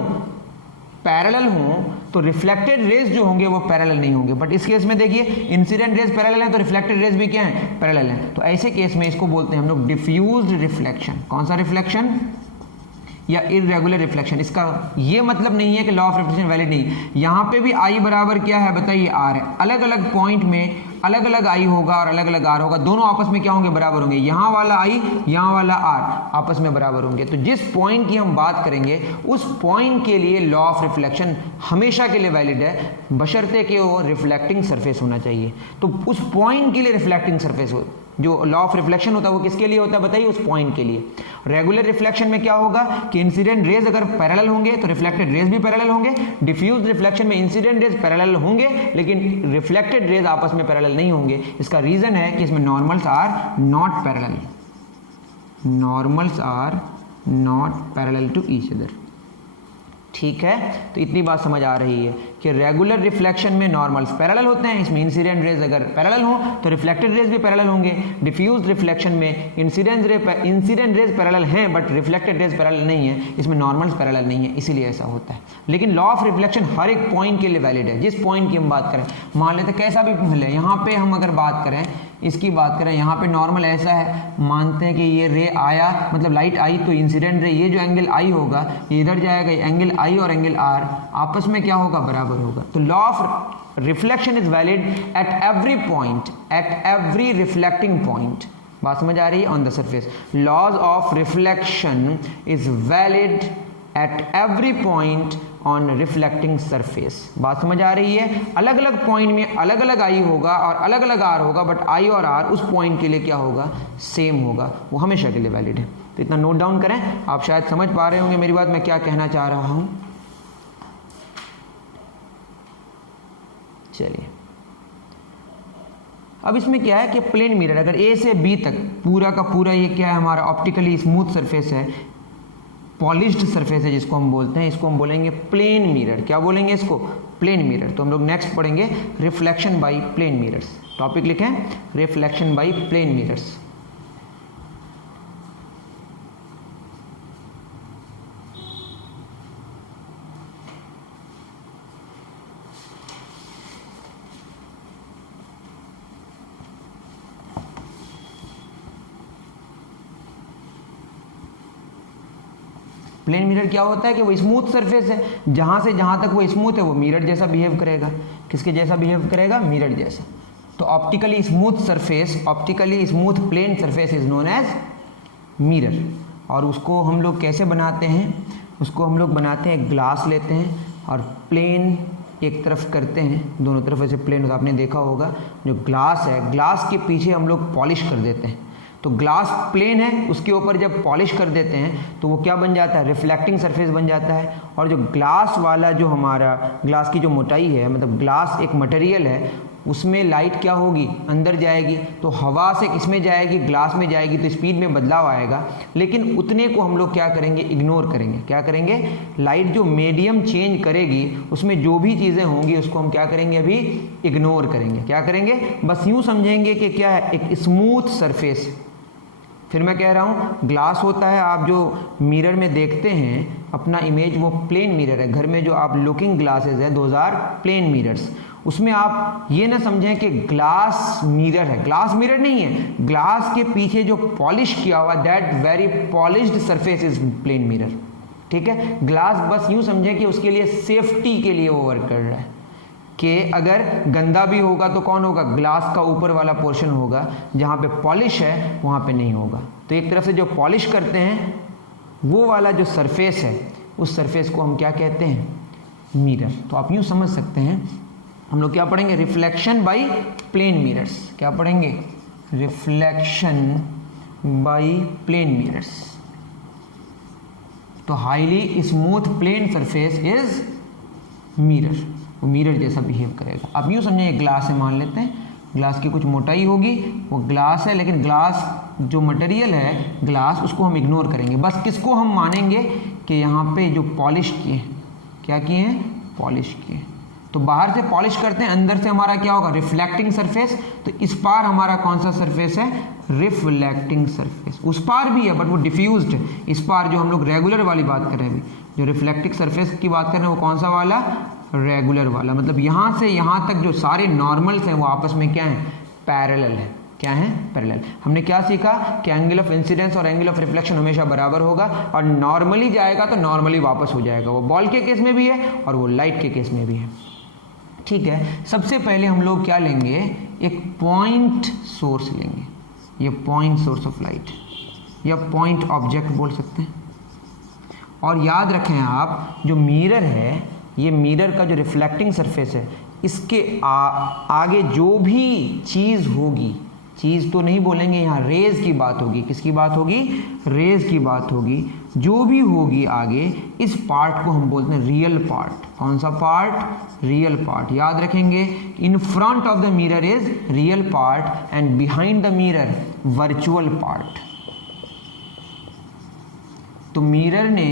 पैरेलल हों, तो रिफ्लेक्टेड रेज जो होंगे वो पैरेलल नहीं होंगे। बट इस केस में देखिए इंसिडेंट रेज पैरेलल हैं तो रिफ्लेक्टेड रेज भी क्या हैं, पैरेलल हैं। तो ऐसे केस में इसको बोलते हैं हम लोग डिफ्यूज्ड रिफ्लेक्शन। कौन सा रिफ्लेक्शन, या इररेगुलर रिफ्लेक्शन। इसका ये मतलब नहीं है कि लॉ ऑफ रिफ्लेक्शन वैलिड नहीं। यहाँ पे भी आई बराबर क्या है बताइए, आर है। अलग अलग पॉइंट में अलग अलग आई होगा और अलग अलग आर होगा, दोनों आपस में क्या होंगे, बराबर होंगे। यहाँ वाला आई, यहाँ वाला आर आपस में बराबर होंगे। तो जिस पॉइंट की हम बात करेंगे उस पॉइंट के लिए लॉ ऑफ रिफ्लेक्शन हमेशा के लिए वैलिड है, बशर्ते कि वो रिफ्लेक्टिंग सरफेस होना चाहिए। तो उस पॉइंट के लिए रिफ्लेक्टिंग सरफेस हो, जो लॉ ऑफ रिफ्लेक्शन होता है वो किसके लिए होता है बताइए, उस पॉइंट के लिए। रेगुलर रिफ्लेक्शन में क्या होगा कि इंसिडेंट रेज अगर पैरेलल होंगे तो रिफ्लेक्टेड रेज भी पैरेलल होंगे। डिफ्यूज रिफ्लेक्शन में इंसिडेंट रेज पैरेलल होंगे लेकिन रिफ्लेक्टेड रेज आपस में पैरेलल नहीं होंगे। इसका रीजन है कि इसमें normals are not parallel, normals are not parallel to each other. ठीक है, तो इतनी बात समझ आ रही है कि रेगुलर रिफ्लेक्शन में नॉर्मल्स पैरेलल होते हैं, इसमें इंसिडेंट रेज अगर पैरेलल हो तो रिफ्लेक्टेड रेज भी पैरेलल होंगे। डिफ्यूज रिफ्लेक्शन में इंसिडेंट रेज पैरेलल हैं बट रिफ्लेक्टेड रेज पैरेलल नहीं है, इसमें नॉर्मल्स पैरेलल नहीं है, इसीलिए ऐसा होता है। लेकिन लॉ ऑफ रिफ्लेक्शन हर एक पॉइंट के लिए वैलिड है। जिस पॉइंट की हम बात करें, मान लेते कैसा भी मिले, यहाँ पे हम अगर बात करें, इसकी बात करें, यहाँ पे नॉर्मल ऐसा है, मानते हैं कि ये रे आया मतलब लाइट आई तो इंसिडेंट रे, ये जो एंगल आई होगा ये इधर जाएगा, एंगल आई और एंगल आर आपस में क्या होगा, बराबर होगा। तो law of reflection is valid at every point, at every reflecting point. बात समझ आ रही है, on the surface laws of reflection is valid at every point on reflecting surface. बात समझ आ रही है, अलग अलग पॉइंट में अलग अलग आई होगा और अलग अलग आर होगा, बट आई और आर उस पॉइंट के लिए क्या होगा, सेम होगा, वो हमेशा के लिए वैलिड है। तो इतना नोट डाउन करें, आप शायद समझ पा रहे होंगे मेरी बात, मैं क्या कहना चाह रहा हूं। चलिए, अब इसमें क्या है कि प्लेन मिरर अगर ए से बी तक पूरा का पूरा ये क्या है, हमारा ऑप्टिकली स्मूथ सरफेस है, पॉलिश्ड सरफेस है जिसको हम बोलते हैं, इसको हम बोलेंगे प्लेन मिरर। क्या बोलेंगे इसको, प्लेन मिरर। तो हम लोग नेक्स्ट पढ़ेंगे reflection by plane mirrors. Topic लिखें, reflection by plane mirrors. Plane mirror क्या होता है कि वो स्मूथ सरफेस है, जहां से जहां तक वो स्मूथ है वो मिरर जैसा बिहेव करेगा। किसके जैसा बिहेव करेगा, मिरर जैसा। तो optically smooth surface, optically smooth plane surface is known as mirror. और उसको हम लोग कैसे बनाते हैं, उसको हम लोग बनाते हैं, ग्लास लेते हैं और प्लेन एक तरफ करते हैं, दोनों तरफ ऐसे प्लेन होता है, आपने देखा होगा। जो ग्लास है, ग्लास के पीछे हम लोग पॉलिश कर देते हैं। तो ग्लास प्लेन है, उसके ऊपर जब पॉलिश कर देते हैं तो वो क्या बन जाता है, रिफ्लेक्टिंग सरफेस बन जाता है। और जो ग्लास वाला जो हमारा ग्लास की जो मोटाई है, मतलब ग्लास एक मटेरियल है, उसमें लाइट क्या होगी, अंदर जाएगी, तो हवा से किसमें जाएगी, ग्लास में जाएगी, तो स्पीड में बदलाव आएगा। लेकिन उतने को हम लोग क्या करेंगे, इग्नोर करेंगे। क्या करेंगे, लाइट जो मीडियम चेंज करेगी उसमें जो भी चीज़ें होंगी उसको हम क्या करेंगे, अभी इग्नोर करेंगे। क्या करेंगे, बस यूँ समझेंगे कि क्या है, एक स्मूथ सरफेस। फिर मैं कह रहा हूँ, ग्लास होता है, आप जो मिरर में देखते हैं अपना इमेज, वो प्लेन मिरर है। घर में जो आप लुकिंग ग्लासेस है, दोज आर प्लेन मिरर्स। उसमें आप ये ना समझें कि ग्लास मिरर है, ग्लास मिरर नहीं है। ग्लास के पीछे जो पॉलिश किया हुआ, that very polished surface is plane mirror. ठीक है, ग्लास बस यूँ समझें कि उसके लिए सेफ्टी के लिए वो वर्क कर रहा है, कि अगर गंदा भी होगा तो कौन होगा, ग्लास का ऊपर वाला पोर्शन होगा, जहाँ पे पॉलिश है वहाँ पे नहीं होगा। तो एक तरफ से जो पॉलिश करते हैं वो वाला जो सरफेस है, उस सरफेस को हम क्या कहते हैं, मिरर। तो आप यूँ समझ सकते हैं, हम लोग क्या पढ़ेंगे, रिफ्लेक्शन बाय प्लेन मिरर्स। क्या पढ़ेंगे, रिफ्लेक्शन बाय प्लेन मिरर्स। तो highly smooth plane surface is mirror, वो मिरर जैसा बिहेव करेगा। अब यूँ समझिए, ग्लास है, मान लेते हैं ग्लास की कुछ मोटाई होगी, वो ग्लास है, लेकिन ग्लास जो मटेरियल है ग्लास, उसको हम इग्नोर करेंगे। बस किसको हम मानेंगे कि यहाँ पे जो पॉलिश किए हैं, क्या किए हैं, पॉलिश किए। तो बाहर से पॉलिश करते हैं, अंदर से हमारा क्या होगा, रिफ्लेक्टिंग सरफेस। तो इस पार हमारा कौन सा सरफेस है, रिफ्लेक्टिंग सरफेस। उस पार भी है बट वो डिफ्यूज्ड है। इस पार जो हम लोग रेगुलर वाली बात कर रहे हैं, अभी जो रिफ्लेक्टिंग सरफेस की बात कर रहे हैं वो कौन सा वाला, रेगुलर वाला। मतलब यहाँ से यहाँ तक जो सारे नॉर्मल्स हैं वो आपस में क्या है, पैरेलल है। क्या है, पैरेलल। हमने क्या सीखा कि एंगल ऑफ इंसिडेंस और एंगल ऑफ रिफ्लेक्शन हमेशा बराबर होगा, और नॉर्मली जाएगा तो नॉर्मली वापस हो जाएगा। वो बॉल के केस में भी है और वो लाइट के केस में भी है। ठीक है, सबसे पहले हम लोग क्या लेंगे, एक पॉइंट सोर्स लेंगे, ये पॉइंट सोर्स ऑफ लाइट या पॉइंट ऑब्जेक्ट बोल सकते हैं। और याद रखें आप, जो मिरर है, ये मिरर का जो रिफ्लेक्टिंग सरफेस है, इसके आगे जो भी चीज़ होगी, चीज़ तो नहीं बोलेंगे यहाँ, रेज की बात होगी, किसकी बात होगी, रेज की बात होगी, जो भी होगी आगे, इस पार्ट को हम बोलते हैं रियल पार्ट। कौन सा पार्ट, रियल पार्ट। याद रखेंगे, in front of the mirror is real part and behind the mirror virtual part. तो मिरर ने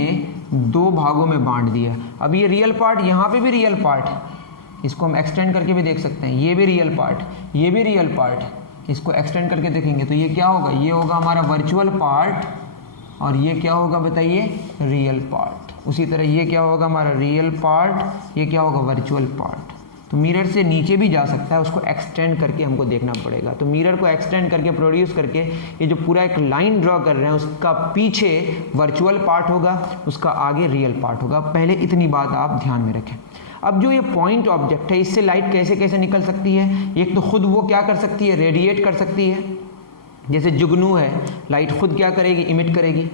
दो भागों में बांट दिया। अब ये रियल पार्ट, यहाँ पे भी रियल पार्ट, इसको हम एक्सटेंड करके भी देख सकते हैं, ये भी रियल पार्ट, ये भी रियल पार्ट, इसको एक्सटेंड करके देखेंगे तो ये क्या होगा, ये होगा हमारा वर्चुअल पार्ट, और ये क्या होगा बताइए, रियल पार्ट। उसी तरह ये क्या होगा हमारा रियल पार्ट, ये क्या होगा वर्चुअल पार्ट। तो मिरर से नीचे भी जा सकता है, उसको एक्सटेंड करके हमको देखना पड़ेगा। तो मिरर को एक्सटेंड करके प्रोड्यूस करके ये जो पूरा एक लाइन ड्रॉ कर रहे हैं, उसका पीछे वर्चुअल पार्ट होगा, उसका आगे रियल पार्ट होगा। पहले इतनी बात आप ध्यान में रखें। अब जो ये पॉइंट ऑब्जेक्ट है, इससे लाइट कैसे कैसे निकल सकती है, एक तो खुद वो क्या कर सकती है, रेडिएट कर सकती है। जैसे जुगनू है, लाइट खुद क्या करेगी, इमिट करेगी।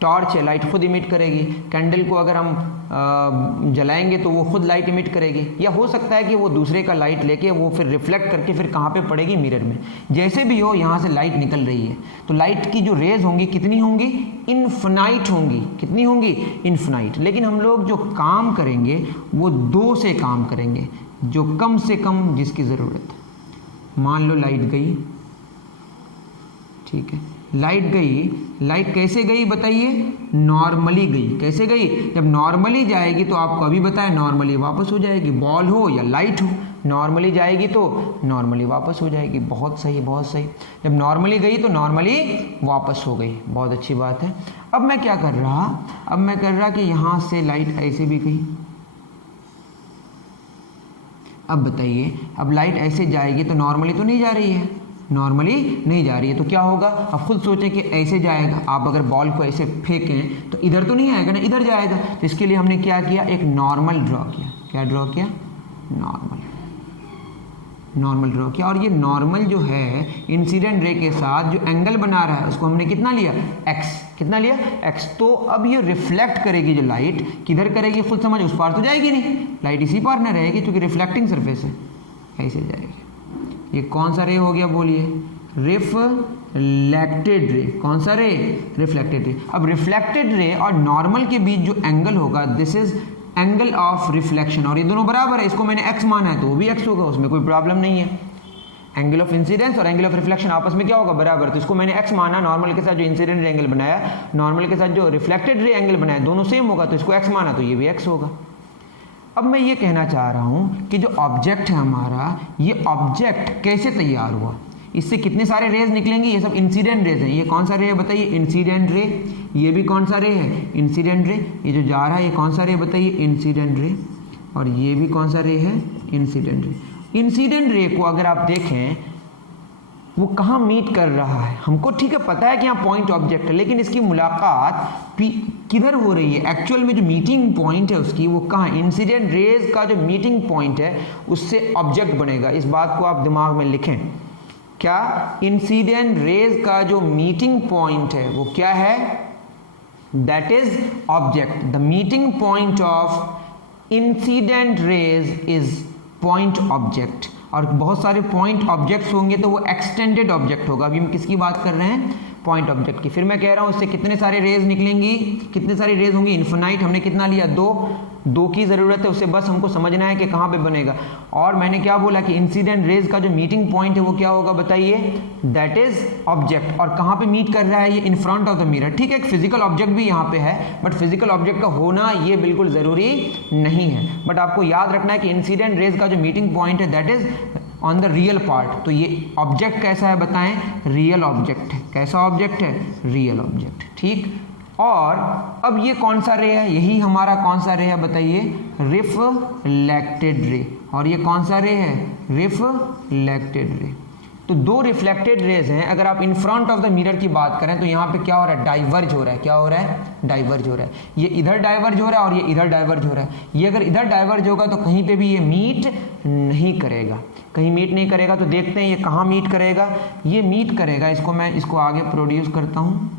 टॉर्च है, लाइट खुद इमिट करेगी। कैंडल को अगर हम जलाएंगे तो वो खुद लाइट इमिट करेगी। या हो सकता है कि वो दूसरे का लाइट लेके वो फिर रिफ्लेक्ट करके फिर कहाँ पे पड़ेगी, मिरर में। जैसे भी हो, यहाँ से लाइट निकल रही है, तो लाइट की जो रेज होंगी कितनी होंगी, इनफिनाइट होंगी। कितनी होंगी, इनफिनाइट। लेकिन हम लोग जो काम करेंगे वो दो से काम करेंगे, जो कम से कम जिसकी ज़रूरत है। मान लो लाइट गई, ठीक है, लाइट गई। लाइट कैसे गई बताइए, नॉर्मली गई। कैसे गई, जब नॉर्मली जाएगी तो आपको अभी बताया नॉर्मली वापस हो जाएगी। बॉल हो या लाइट हो, नॉर्मली जाएगी तो नॉर्मली वापस हो जाएगी। बहुत सही, बहुत सही। जब नॉर्मली गई तो नॉर्मली वापस हो गई। बहुत अच्छी बात है। अब मैं क्या कर रहा, अब मैं कर रहा कि यहाँ से लाइट ऐसे भी गई। अब बताइए, अब लाइट ऐसे जाएगी तो नॉर्मली तो नहीं जा रही है, नॉर्मली नहीं जा रही है, तो क्या होगा। अब खुद सोचें कि ऐसे जाएगा। आप अगर बॉल को ऐसे फेंकें तो इधर तो नहीं आएगा ना, इधर जाएगा। तो इसके लिए हमने क्या किया, एक नॉर्मल ड्रॉ किया। क्या ड्रॉ किया, नॉर्मल, नॉर्मल ड्रॉ किया। और ये नॉर्मल जो है, इंसिडेंट रे के साथ जो एंगल बना रहा है, उसको हमने कितना लिया, एक्स। कितना लिया, एक्स। तो अब ये रिफ्लेक्ट करेगी जो लाइट, किधर करेगी खुद समझ, उस पार तो जाएगी नहीं, लाइट इसी पार ना रहेगी क्योंकि रिफ्लेक्टिंग सरफेस है, ऐसे जाएगी। ये कौन सा रे हो गया, बोलिए, रिफ्लेक्टेड रे। कौन सा रे, रिफ्लेक्टेड रे। अब रिफ्लेक्टेड रे और नॉर्मल के बीच जो एंगल होगा, this is angle of reflection. और ये दोनों बराबर है, इसको मैंने एक्स माना है तो वो भी एक्स होगा, उसमें कोई प्रॉब्लम नहीं है। एंगल ऑफ इंसिडेंस और एंगल ऑफ रिफ्लेक्शन आपस में क्या होगा, बराबर। तो इसको मैंने एक्स माना, नॉर्मल के साथ जो इंसिडेंट रे एंगल बनाया, नॉर्मल के साथ जो रिफ्लेक्टेड रे एंगल बनाया, दोनों सेम होगा, तो इसको एक्स माना तो ये भी एक्स होगा। अब मैं ये कहना चाह रहा हूँ कि जो ऑब्जेक्ट है हमारा, ये ऑब्जेक्ट कैसे तैयार हुआ, इससे कितने सारे रेज निकलेंगे, ये सब इंसिडेंट रेज हैं। ये कौन सा रे है बताइए, इंसिडेंट रे। ये भी कौन सा रे है, इंसिडेंट रे। ये जो जा रहा है ये कौन सा रे बताइए, इंसिडेंट रे। और ये भी कौन सा रे है, इंसिडेंट रे। इंसिडेंट रे को अगर आप देखें, वो कहाँ मीट कर रहा है, हमको ठीक है पता है कि यहाँ पॉइंट ऑब्जेक्ट है, लेकिन इसकी मुलाकात किधर हो रही है, एक्चुअल में जो मीटिंग पॉइंट है उसकी, वो कहाँ, इंसिडेंट रेज का जो मीटिंग पॉइंट है उससे ऑब्जेक्ट बनेगा। इस बात को आप दिमाग में लिखें। क्या, इंसिडेंट रेज का जो मीटिंग पॉइंट है वो क्या है, that is object. The meeting point of incident raise is point object. और बहुत सारे पॉइंट ऑब्जेक्ट्स होंगे तो वो एक्सटेंडेड ऑब्जेक्ट होगा। अभी हम किसकी बात कर रहे हैं, पॉइंट ऑब्जेक्ट की। फिर मैं कह रहा हूँ इससे कितने सारे रेज निकलेंगी, कितने सारी रेज होंगी, इन्फिनाइट। हमने कितना लिया, दो की ज़रूरत है, उससे बस हमको समझना है कि कहाँ पे बनेगा। और मैंने क्या बोला कि इंसिडेंट रेज का जो मीटिंग पॉइंट है वो क्या होगा बताइए, दैट इज ऑब्जेक्ट। और कहाँ पे मीट कर रहा है, ये in front of the mirror. ठीक है, एक फिजिकल ऑब्जेक्ट भी यहाँ पे है, बट फिजिकल ऑब्जेक्ट का होना ये बिल्कुल ज़रूरी नहीं है। बट आपको याद रखना है कि इंसिडेंट रेज का जो मीटिंग पॉइंट है that is on the real part. तो ये ऑब्जेक्ट कैसा है बताएं, रियल ऑब्जेक्ट है। कैसा ऑब्जेक्ट है, रियल ऑब्जेक्ट। ठीक, और अब ये कौन सा रे है, यही हमारा कौन सा रे है बताइए, रिफ्लेक्टेड रे। और ये कौन सा रे है, रिफ्लेक्टेड रे। तो दो रिफ्लेक्टेड रेज हैं, अगर आप in front of the mirror की बात करें तो यहाँ पे क्या हो रहा है, डाइवर्ज हो रहा है। क्या हो रहा है, डाइवर्ज हो रहा है। ये इधर डाइवर्ज हो रहा है और ये इधर डाइवर्ज हो रहा है। ये अगर इधर डाइवर्ज होगा तो कहीं पे भी ये मीट नहीं करेगा, कहीं मीट नहीं करेगा। तो देखते हैं ये कहाँ मीट करेगा। ये मीट करेगा, इसको मैं इसको आगे प्रोड्यूस करता हूँ,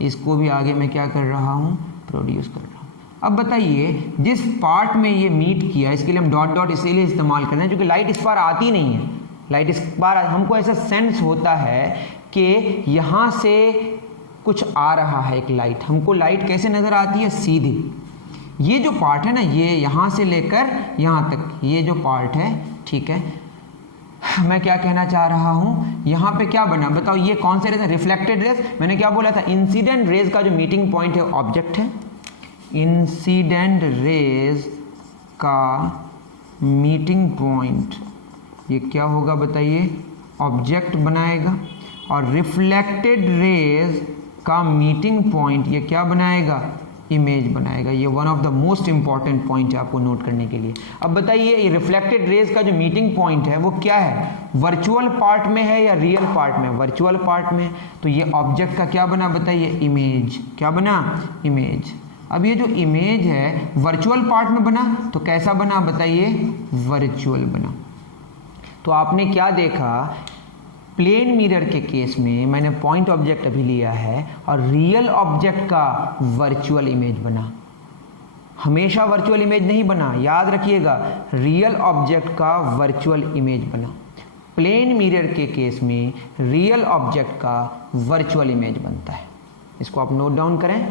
इसको भी आगे मैं क्या कर रहा हूँ, प्रोड्यूस कर रहा हूँ। अब बताइए जिस पार्ट में ये मीट किया, इसके लिए हम डॉट डॉट इसीलिए इस्तेमाल करते हैं क्योंकि लाइट इस पार आती नहीं है। लाइट इस बार हमको ऐसा सेंस होता है कि यहाँ से कुछ आ रहा है एक लाइट। हमको लाइट कैसे नज़र आती है, सीधी। ये जो पार्ट है ना, ये यहाँ से लेकर यहाँ तक ये जो पार्ट है, ठीक है। मैं क्या कहना चाह रहा हूँ, यहाँ पे क्या बना बताओ, ये कौन से रेज है, रिफ्लेक्टेड रेज। मैंने क्या बोला था, इंसिडेंट रेज का जो मीटिंग पॉइंट है ऑब्जेक्ट है। इंसिडेंट रेज का मीटिंग पॉइंट ये क्या होगा बताइए, ऑब्जेक्ट बनाएगा। और रिफ्लेक्टेड रेज का मीटिंग पॉइंट ये क्या बनाएगा, इमेज बनाएगा। ये one of the most important point है आपको नोट करने के लिए। अब बताइए ये रिफ्लेक्टेड रेज का जो मीटिंग पॉइंट है वो क्या है, वर्चुअल पार्ट में है या रियल पार्ट में, वर्चुअल पार्ट में। तो ये ऑब्जेक्ट का क्या बना बताइए, इमेज। क्या बना, इमेज। अब ये जो इमेज है वर्चुअल पार्ट में बना, तो कैसा बना बताइए, वर्चुअल बना। तो आपने क्या देखा, प्लेन मिरर के केस में मैंने पॉइंट ऑब्जेक्ट अभी लिया है और रियल ऑब्जेक्ट का वर्चुअल इमेज बना। हमेशा वर्चुअल इमेज नहीं बना, याद रखिएगा, रियल ऑब्जेक्ट का वर्चुअल इमेज बना। प्लेन मिरर के केस में रियल ऑब्जेक्ट का वर्चुअल इमेज बनता है। इसको आप नोट डाउन करें,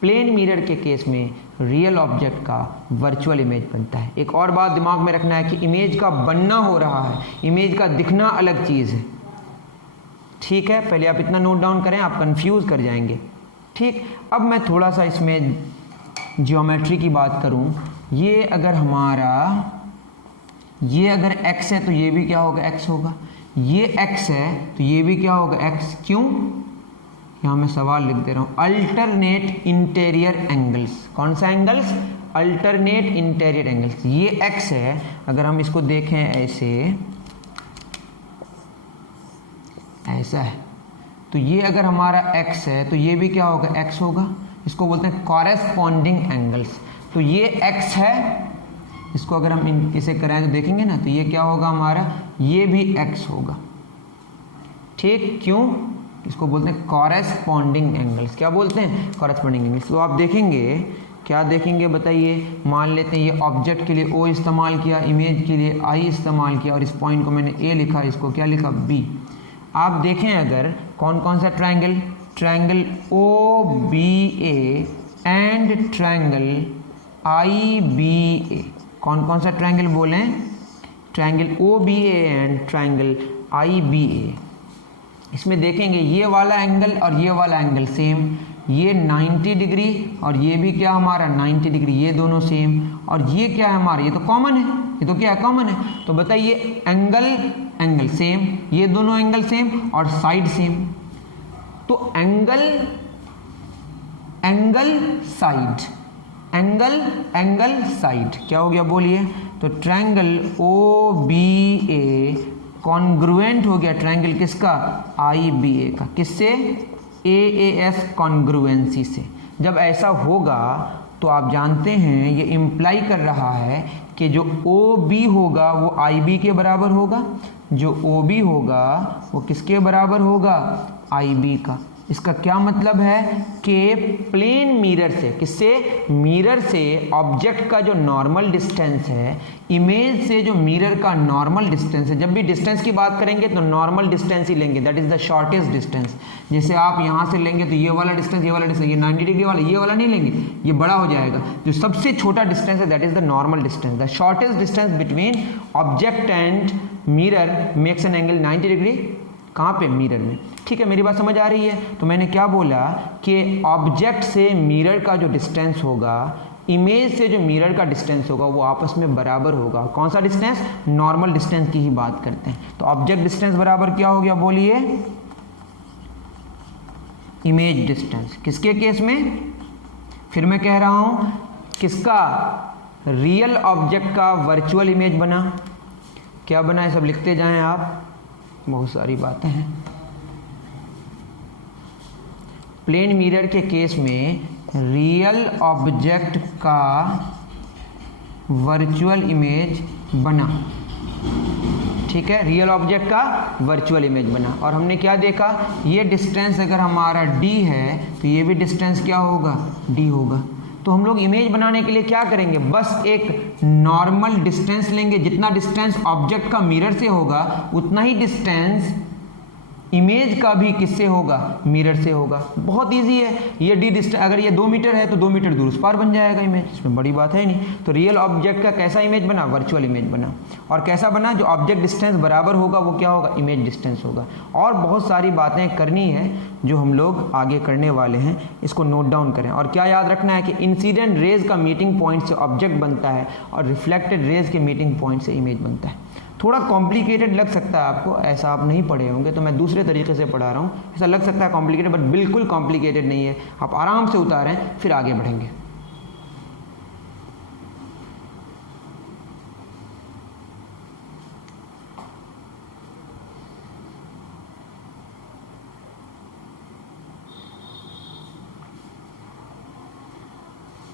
प्लेन मिरर के केस में रियल ऑब्जेक्ट का वर्चुअल इमेज बनता है। एक और बात दिमाग में रखना है कि इमेज का बनना हो रहा है, इमेज का दिखना अलग चीज़ है। ठीक है, पहले आप इतना नोट डाउन करें, आप कंफ्यूज कर जाएंगे। ठीक, अब मैं थोड़ा सा इसमें ज्योमेट्री की बात करूं। ये अगर हमारा ये अगर x है तो ये भी क्या होगा, x होगा। ये x है तो ये भी क्या होगा, x। क्यों, यहाँ मैं सवाल लिख दे रहा हूँ, अल्टरनेट इंटीरियर एंगल्स। कौन सा एंगल्स, अल्टरनेट इंटीरियर एंगल्स। ये x है, अगर हम इसको देखें ऐसे, ऐसा है, तो ये अगर हमारा x है तो ये भी क्या होगा, x होगा। इसको बोलते हैं कॉरेस्पॉन्डिंग एंगल्स। तो ये x है, इसको अगर हम इसे कराएं तो देखेंगे ना, तो ये क्या होगा हमारा, ये भी x होगा। ठीक, क्यों, इसको बोलते हैं कॉरेस्पॉन्डिंग एंगल्स। क्या बोलते हैं, कॉरेस्पॉन्डिंग एंगल्स। तो आप देखेंगे, क्या देखेंगे बताइए, मान लेते हैं ये ऑब्जेक्ट के लिए O इस्तेमाल किया, इमेज के लिए I इस्तेमाल किया, और इस पॉइंट को मैंने A लिखा, इसको क्या लिखा, B। आप देखें अगर कौन कौन सा triangle, triangle OBA and triangle IBA, कौन कौन सा ट्रायंगल बोलें, triangle OBA and triangle IBA। इसमें देखेंगे ये वाला एंगल और ये वाला एंगल सेम, ये 90 डिग्री और ये भी क्या हमारा 90 डिग्री, ये दोनों सेम। और ये क्या है हमारा, ये तो कॉमन है, ये तो क्या है, कॉमन है। तो बताइए एंगल एंगल सेम, ये दोनों एंगल सेम और साइड सेम। तो angle angle side, angle angle side, क्या हो गया बोलिए। तो ट्रायंगल OBA कॉन्ग्रुएंट हो गया ट्रायंगल किसका, IBA का। किससे, AAS कॉन्ग्रुएंसी से। जब ऐसा होगा तो आप जानते हैं ये इम्प्लाई कर रहा है कि जो OB होगा वो IB के बराबर होगा, जो OB होगा वो किसके बराबर होगा, IB का। इसका क्या मतलब है कि प्लेन मिरर से, किससे, मिरर से ऑब्जेक्ट का जो नॉर्मल डिस्टेंस है, इमेज से जो मिरर का नॉर्मल डिस्टेंस है, जब भी डिस्टेंस की बात करेंगे तो नॉर्मल डिस्टेंस ही लेंगे, that is the shortest distance. जैसे आप यहाँ से लेंगे तो ये वाला डिस्टेंस, ये वाला डिस्टेंस, ये 90 डिग्री वाला, ये वाला नहीं लेंगे, ये बड़ा हो जाएगा। जो सबसे छोटा डिस्टेंस है that is the normal distance. The shortest distance between object and mirror makes an angle 90 degree, कहाँ पे, मिरर में। ठीक है, मेरी बात समझ आ रही है। तो मैंने क्या बोला कि ऑब्जेक्ट से मिरर का जो डिस्टेंस होगा, इमेज से जो मिरर का डिस्टेंस होगा, वो आपस में बराबर होगा। कौन सा डिस्टेंस, नॉर्मल डिस्टेंस की ही बात करते हैं। तो ऑब्जेक्ट डिस्टेंस बराबर क्या हो गया बोलिए, इमेज डिस्टेंस। किसके केस में, फिर मैं कह रहा हूं, किसका, रियल ऑब्जेक्ट का वर्चुअल इमेज बना। क्या बना है, सब लिखते जाएं आप, बहुत सारी बातें हैं। प्लेन मिरर के केस में रियल ऑब्जेक्ट का वर्चुअल इमेज बना, ठीक है, रियल ऑब्जेक्ट का वर्चुअल इमेज बना। और हमने क्या देखा, ये डिस्टेंस अगर हमारा d है तो ये भी डिस्टेंस क्या होगा, d होगा। तो हम लोग इमेज बनाने के लिए क्या करेंगे, बस एक नॉर्मल डिस्टेंस लेंगे, जितना डिस्टेंस ऑब्जेक्ट का मिरर से होगा उतना ही डिस्टेंस इमेज का भी किससे होगा, मिरर से होगा। बहुत इजी है, ये डी डिस्टेंस अगर ये 2 मीटर है तो 2 मीटर दूर उस पार बन जाएगा इमेज, इसमें बड़ी बात है नहीं। तो रियल ऑब्जेक्ट का कैसा इमेज बना, वर्चुअल इमेज बना। और कैसा बना, जो ऑब्जेक्ट डिस्टेंस बराबर होगा वो क्या होगा, इमेज डिस्टेंस होगा। और बहुत सारी बातें करनी है जो हम लोग आगे करने वाले हैं, इसको नोट डाउन करें। और क्या याद रखना है कि इंसिडेंट रेज का मीटिंग पॉइंट से ऑब्जेक्ट बनता है और रिफ्लेक्टेड रेज के मीटिंग पॉइंट से इमेज बनता है। थोड़ा कॉम्प्लिकेटेड लग सकता है आपको, ऐसा आप नहीं पढ़े होंगे तो मैं दूसरे तरीके से पढ़ा रहा हूँ, ऐसा लग सकता है कॉम्प्लिकेटेड, बट बिल्कुल कॉम्प्लिकेटेड नहीं है। आप आराम से उतारें फिर आगे बढ़ेंगे।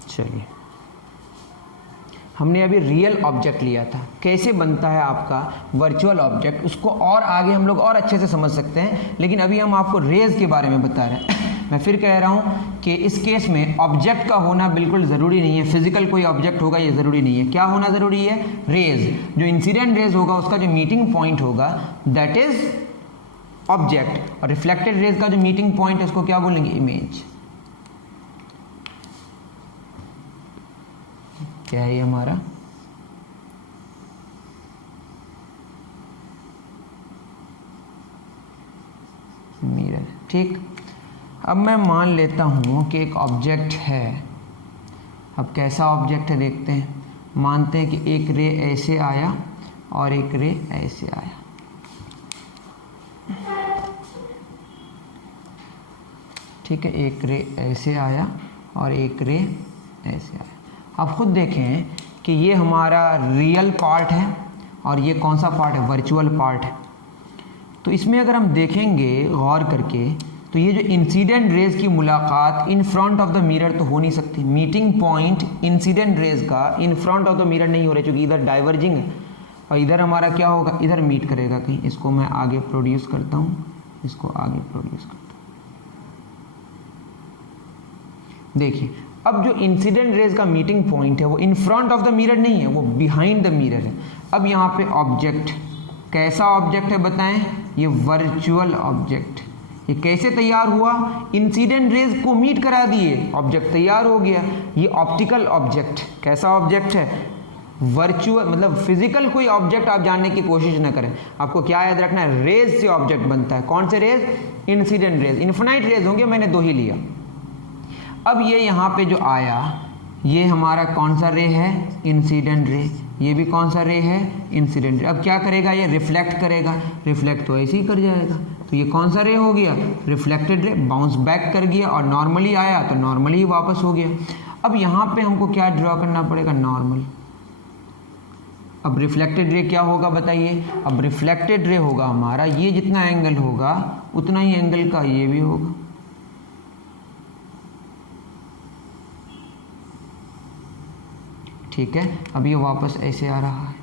चलिए, हमने अभी रियल ऑब्जेक्ट लिया था, कैसे बनता है आपका वर्चुअल ऑब्जेक्ट, उसको और आगे हम लोग और अच्छे से समझ सकते हैं। लेकिन अभी हम आपको रेज के बारे में बता रहे हैं। मैं फिर कह रहा हूँ कि इस केस में ऑब्जेक्ट का होना बिल्कुल ज़रूरी नहीं है, फिजिकल कोई ऑब्जेक्ट होगा ये ज़रूरी नहीं है। क्या होना ज़रूरी है, रेज। जो इंसिडेंट रेज होगा उसका जो मीटिंग पॉइंट होगा दैट इज ऑब्जेक्ट, और रिफ्लेक्टेड रेज का जो मीटिंग पॉइंट है उसको क्या बोलेंगे, इमेज। क्या है ये हमारा, मिरर, ठीक। अब मैं मान लेता हूं कि एक ऑब्जेक्ट है। अब कैसा ऑब्जेक्ट है देखते हैं। मानते हैं कि एक रे ऐसे आया और एक रे ऐसे आया, ठीक है, एक रे ऐसे आया और एक रे ऐसे आया। आप खुद देखें कि ये हमारा रियल पार्ट है और ये कौन सा पार्ट है, वर्चुअल पार्ट है। तो इसमें अगर हम देखेंगे गौर करके तो ये जो इंसिडेंट रेज की मुलाकात in front of the mirror तो हो नहीं सकती। मीटिंग पॉइंट इंसिडेंट रेज का in front of the mirror नहीं हो रहा, क्योंकि इधर डाइवर्जिंग है और इधर हमारा क्या होगा, इधर मीट करेगा कहीं। इसको मैं आगे प्रोड्यूस करता हूँ, इसको आगे प्रोड्यूस करता हूँ। देखिए, अब जो इंसिडेंट रेज का मीटिंग पॉइंट है वो in front of the mirror नहीं है, वो बिहाइंड द मिरर है। अब यहाँ पे ऑब्जेक्ट, कैसा ऑब्जेक्ट है बताएं, ये वर्चुअल ऑब्जेक्ट। ये कैसे तैयार हुआ, इंसिडेंट रेज को मीट करा दिए, ऑब्जेक्ट तैयार हो गया। ये ऑप्टिकल ऑब्जेक्ट, कैसा ऑब्जेक्ट है, वर्चुअल, मतलब फिजिकल कोई ऑब्जेक्ट आप जानने की कोशिश न करें। आपको क्या याद रखना है, रेज से ऑब्जेक्ट बनता है। कौन से rays, incident rays. Infinite rays होंगे, मैंने 2 ही लिया। अब ये यहाँ पे जो आया ये हमारा कौन सा रे है, इंसिडेंट रे। ये भी कौन सा रे है, इंसिडेंट रे। अब क्या करेगा, ये रिफ्लेक्ट करेगा, रिफ्लेक्ट तो ऐसे ही कर जाएगा। तो ये कौन सा रे हो गया, रिफ्लेक्टेड रे। बाउंस बैक कर गया और नॉर्मली आया तो नॉर्मली वापस हो गया। अब यहाँ पे हमको क्या ड्रॉ करना पड़ेगा, नॉर्मल। अब रिफ्लेक्टेड रे क्या होगा बताइए, अब रिफ्लेक्टेड रे होगा हमारा, ये जितना एंगल होगा उतना ही एंगल का ये भी होगा। ठीक है, अब ये वापस ऐसे आ रहा है।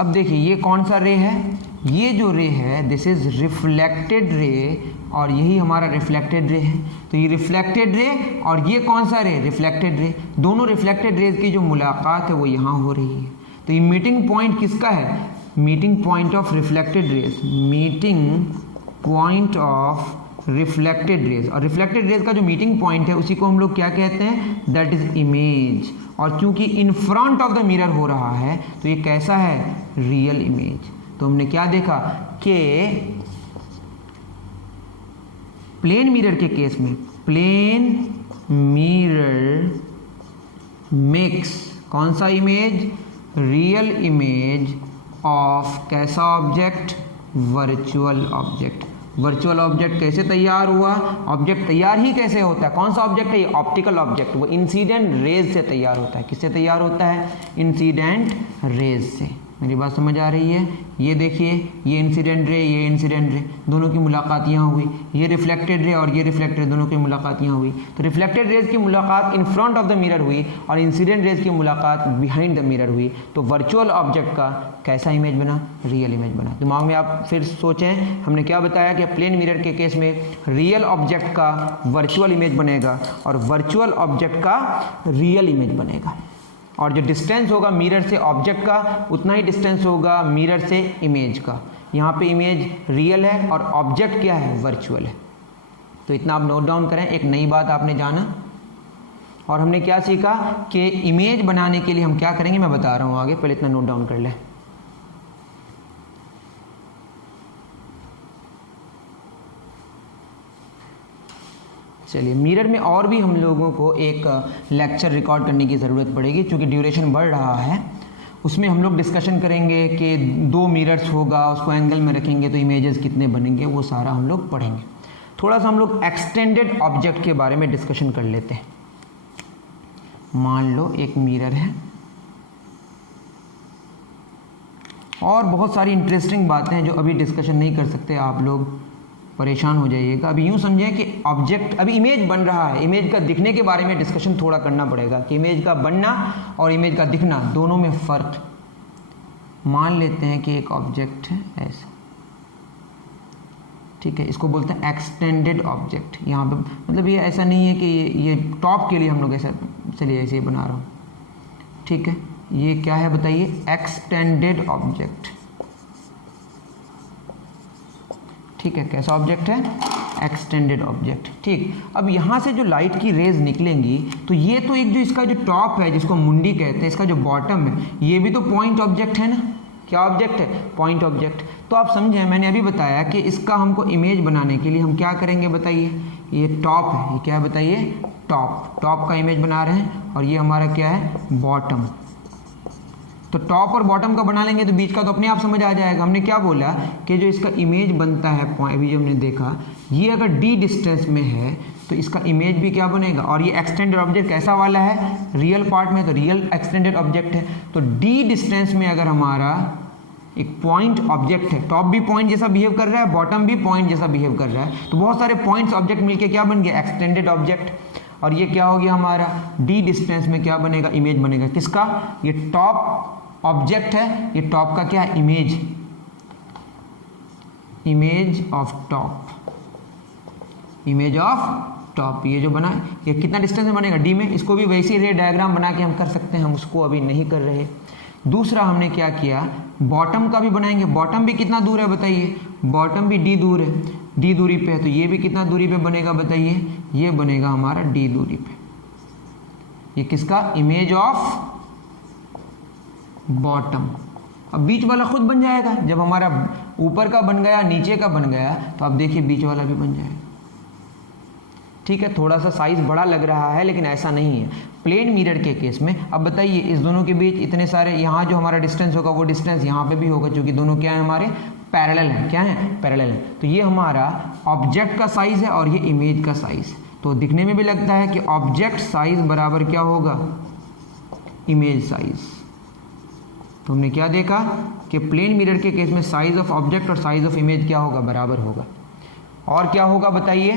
अब देखिए ये कौन सा रे है, ये जो रे है दिस इज रिफ्लेक्टेड रे और यही हमारा रिफ्लेक्टेड रे है। तो ये रिफ्लेक्टेड रे और ये कौन सा रे, रिफ्लेक्टेड रे। दोनों रिफ्लेक्टेड रेज की जो मुलाकात है वो यहाँ हो रही है। तो ये मीटिंग पॉइंट किसका है, meeting point of reflected raise, meeting point of reflected raise. और रिफ्लेक्टेड रेज का जो मीटिंग पॉइंट है उसी को हम लोग क्या कहते हैं, दैट इज इमेज। और क्योंकि in front of the mirror हो रहा है तो ये कैसा है, रियल इमेज। तो हमने क्या देखा कि प्लेन मिरर के केस में प्लेन मिरर मेक्स कौन सा इमेज, रियल इमेज ऑफ कैसा object, virtual object. Virtual object कैसे तैयार हुआ, ऑब्जेक्ट तैयार ही कैसे होता है, कौन सा ऑब्जेक्ट है ये, ऑप्टिकल ऑब्जेक्ट। वो इंसिडेंट रेज से तैयार होता है। किससे तैयार होता है, इंसिडेंट रेज से। मेरी बात समझ आ रही है? ये देखिए, ये इंसिडेंट रे, ये इंसिडेंट रे, दोनों की मुलाकात यहाँ हुई। ये रिफ्लेक्टेड रे और ये रिफ्लेक्टेड रे, दोनों की मुलाकात यहाँ हुई। तो रिफ्लेक्टेड रेज की मुलाकात in front of the mirror हुई और इंसिडेंट रेज की मुलाकात बिहाइंड द मिरर हुई। तो वर्चुअल ऑब्जेक्ट का कैसा इमेज बना? रियल इमेज बना। दिमाग में आप फिर सोचें, हमने क्या बताया कि प्लेन मिरर के केस में रियल ऑब्जेक्ट का वर्चुअल इमेज बनेगा और वर्चुअल ऑब्जेक्ट का रियल इमेज बनेगा, और जो डिस्टेंस होगा मिरर से ऑब्जेक्ट का उतना ही डिस्टेंस होगा मिरर से इमेज का। यहाँ पे इमेज रियल है और ऑब्जेक्ट क्या है? वर्चुअल है। तो इतना आप नोट डाउन करें। एक नई बात आपने जाना और हमने क्या सीखा कि इमेज बनाने के लिए हम क्या करेंगे, मैं बता रहा हूँ आगे, पहले इतना नोट डाउन कर लें। चलिए, मिरर में और भी हम लोगों को एक लेक्चर रिकॉर्ड करने की ज़रूरत पड़ेगी क्योंकि ड्यूरेशन बढ़ रहा है। उसमें हम लोग डिस्कशन करेंगे कि 2 मिरर्स होगा, उसको एंगल में रखेंगे तो इमेजेस कितने बनेंगे, वो सारा हम लोग पढ़ेंगे। थोड़ा सा हम लोग एक्सटेंडेड ऑब्जेक्ट के बारे में डिस्कशन कर लेते हैं। मान लो एक मिरर है और बहुत सारी इंटरेस्टिंग बातें हैं जो अभी डिस्कशन नहीं कर सकते, आप लोग परेशान हो जाइएगा। अभी यूँ समझें कि ऑब्जेक्ट, अभी इमेज बन रहा है, इमेज का दिखने के बारे में डिस्कशन थोड़ा करना पड़ेगा कि इमेज का बनना और इमेज का दिखना दोनों में फ़र्क। मान लेते हैं कि एक ऑब्जेक्ट है ऐसा, ठीक है, इसको बोलते हैं एक्सटेंडेड ऑब्जेक्ट। यहाँ पे मतलब ये ऐसा नहीं है कि ये टॉप के लिए हम लोग ऐसा, चलिए ऐसे ही बना रहा हूँ, ठीक है। ये क्या है बताइए? एक्सटेंडेड ऑब्जेक्ट, ठीक है। कैसा ऑब्जेक्ट है? एक्सटेंडेड ऑब्जेक्ट, ठीक। अब यहाँ से जो लाइट की रेज निकलेंगी तो ये तो एक जो इसका जो टॉप है जिसको मुंडी कहते हैं, इसका जो बॉटम है, ये भी तो पॉइंट ऑब्जेक्ट है ना। क्या ऑब्जेक्ट है? Point object. तो आप समझें, मैंने अभी बताया कि इसका हमको इमेज बनाने के लिए हम क्या करेंगे बताइए? ये टॉप है, ये क्या है बताइए? टॉप। टॉप का इमेज बना रहे हैं और ये हमारा क्या है? बॉटम। तो टॉप और बॉटम का बना लेंगे तो बीच का तो अपने आप समझ आ जाएगा। हमने क्या बोला कि जो इसका इमेज बनता है, अभी जो हमने देखा, ये अगर d डिस्टेंस में है तो इसका इमेज भी क्या बनेगा। और ये एक्सटेंडेड ऑब्जेक्ट कैसा वाला है? रियल पार्ट में, तो रियल एक्सटेंडेड ऑब्जेक्ट है। तो d डिस्टेंस में अगर हमारा एक पॉइंट ऑब्जेक्ट है, टॉप भी पॉइंट जैसा बिहेव कर रहा है, बॉटम भी पॉइंट जैसा बिहेव कर रहा है, तो बहुत सारे पॉइंट्स ऑब्जेक्ट मिलके क्या बन गया? Extended object. और ये क्या हो गया हमारा? d डिस्टेंस में क्या बनेगा? इमेज बनेगा। किसका? ये टॉप ऑब्जेक्ट है, ये टॉप का क्या है? Image, image of top, image of top. ये जो बना, ये कितना डिस्टेंस में बनेगा? d में। इसको भी वैसे रे डायग्राम बना के हम कर सकते हैं, हम उसको अभी नहीं कर रहे। दूसरा हमने क्या किया, बॉटम का भी बनाएंगे। बॉटम भी कितना दूर है बताइए? बॉटम भी d दूर है, d दूरी पे है, तो ये भी कितना दूरी पे बनेगा बताइए? ये बनेगा हमारा d दूरी पे। ये किसका? Image of bottom. अब बीच वाला खुद बन जाएगा, जब हमारा ऊपर का बन गया, नीचे का बन गया, तो अब देखिए बीच वाला भी बन जाएगा, ठीक है। थोड़ा सा साइज बड़ा लग रहा है लेकिन ऐसा नहीं है प्लेन मिरर के केस में। अब बताइए, इस दोनों के बीच इतने सारे, यहाँ जो हमारा डिस्टेंस होगा वो डिस्टेंस यहाँ पे भी होगा, क्योंकि दोनों क्या है? हमारे पैरेलल हैं। क्या है? पैरेलल है। तो ये हमारा ऑब्जेक्ट का साइज है और ये इमेज का साइज। तो दिखने में भी लगता है कि ऑब्जेक्ट साइज बराबर क्या होगा? Image size. तो हमने क्या देखा कि प्लेन मिरर के केस में साइज ऑफ ऑब्जेक्ट और साइज ऑफ इमेज क्या होगा? बराबर होगा। और क्या होगा बताइए?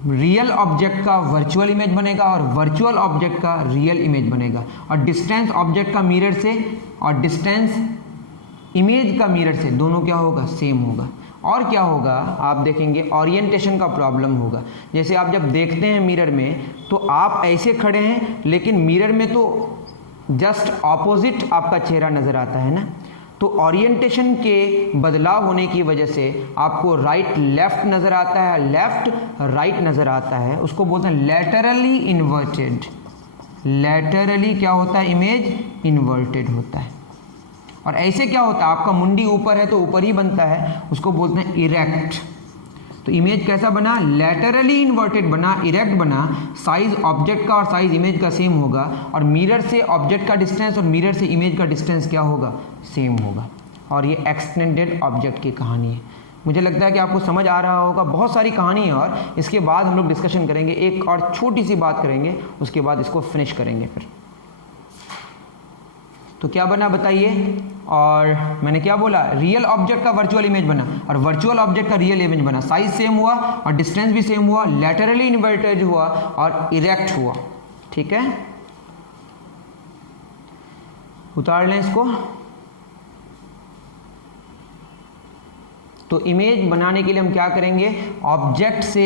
रियल ऑब्जेक्ट का वर्चुअल इमेज बनेगा और वर्चुअल ऑब्जेक्ट का रियल इमेज बनेगा। और डिस्टेंस ऑब्जेक्ट का मिरर से और डिस्टेंस इमेज का मिरर से दोनों क्या होगा? सेम होगा। और क्या होगा? आप देखेंगे ओरिएंटेशन का प्रॉब्लम होगा। जैसे आप जब देखते हैं मिरर में तो आप ऐसे खड़े हैं, लेकिन मिरर में तो जस्ट ऑपोजिट आपका चेहरा नज़र आता है ना। तो ओरिएंटेशन के बदलाव होने की वजह से आपको राइट लेफ्ट नज़र आता है, लेफ्ट राइट नज़र आता है। उसको बोलते हैं लैटरली इन्वर्टेड। लैटरली क्या होता है? इमेज इन्वर्टेड होता है। और ऐसे क्या होता है? आपका मुंडी ऊपर है तो ऊपर ही बनता है, उसको बोलते हैं इरेक्ट। तो इमेज कैसा बना? लैटरली इन्वर्टेड बना, इरेक्ट बना। साइज ऑब्जेक्ट का और साइज इमेज का सेम होगा, और मिरर से ऑब्जेक्ट का डिस्टेंस और मिरर से इमेज का डिस्टेंस क्या होगा? सेम होगा। और ये एक्सटेंडेड ऑब्जेक्ट की कहानी है। मुझे लगता है कि आपको समझ आ रहा होगा। बहुत सारी कहानी है और इसके बाद हम लोग डिस्कशन करेंगे। एक और छोटी सी बात करेंगे, उसके बाद इसको फिनिश करेंगे। फिर तो क्या बना बताइए, और मैंने क्या बोला, रियल ऑब्जेक्ट का वर्चुअल इमेज बना और वर्चुअल ऑब्जेक्ट का रियल इमेज बना, साइज सेम हुआ और डिस्टेंस भी सेम हुआ, लैटरली इन्वर्टेड हुआ और इरेक्ट हुआ। ठीक है, उतार लें इसको। तो इमेज बनाने के लिए हम क्या करेंगे, ऑब्जेक्ट से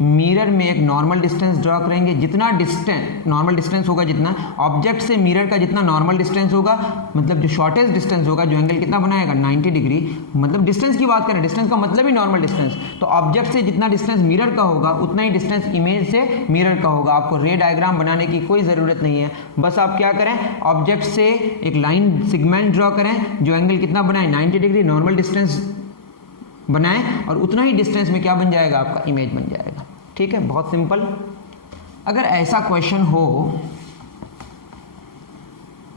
मिरर में एक नॉर्मल डिस्टेंस ड्रॉ करेंगे। जितना डिस्टेंस नॉर्मल डिस्टेंस होगा, जितना ऑब्जेक्ट से मिरर का जितना नॉर्मल डिस्टेंस होगा, मतलब जो शॉर्टेस्ट डिस्टेंस होगा, जो एंगल कितना बनाएगा 90 डिग्री, मतलब डिस्टेंस की बात करें, डिस्टेंस का मतलब ही नॉर्मल डिस्टेंस। तो ऑब्जेक्ट से जितना डिस्टेंस मिरर का होगा उतना ही डिस्टेंस इमेज से मिरर का होगा। आपको रे डायग्राम बनाने की कोई ज़रूरत नहीं है, बस आप क्या करें, ऑब्जेक्ट से एक लाइन सेगमेंट ड्रॉ करें जो एंगल कितना बनाए 90 डिग्री, नॉर्मल डिस्टेंस बनाएं और उतना ही डिस्टेंस में क्या बन जाएगा, आपका इमेज बन जाएगा। ठीक है, बहुत सिंपल। अगर ऐसा क्वेश्चन हो,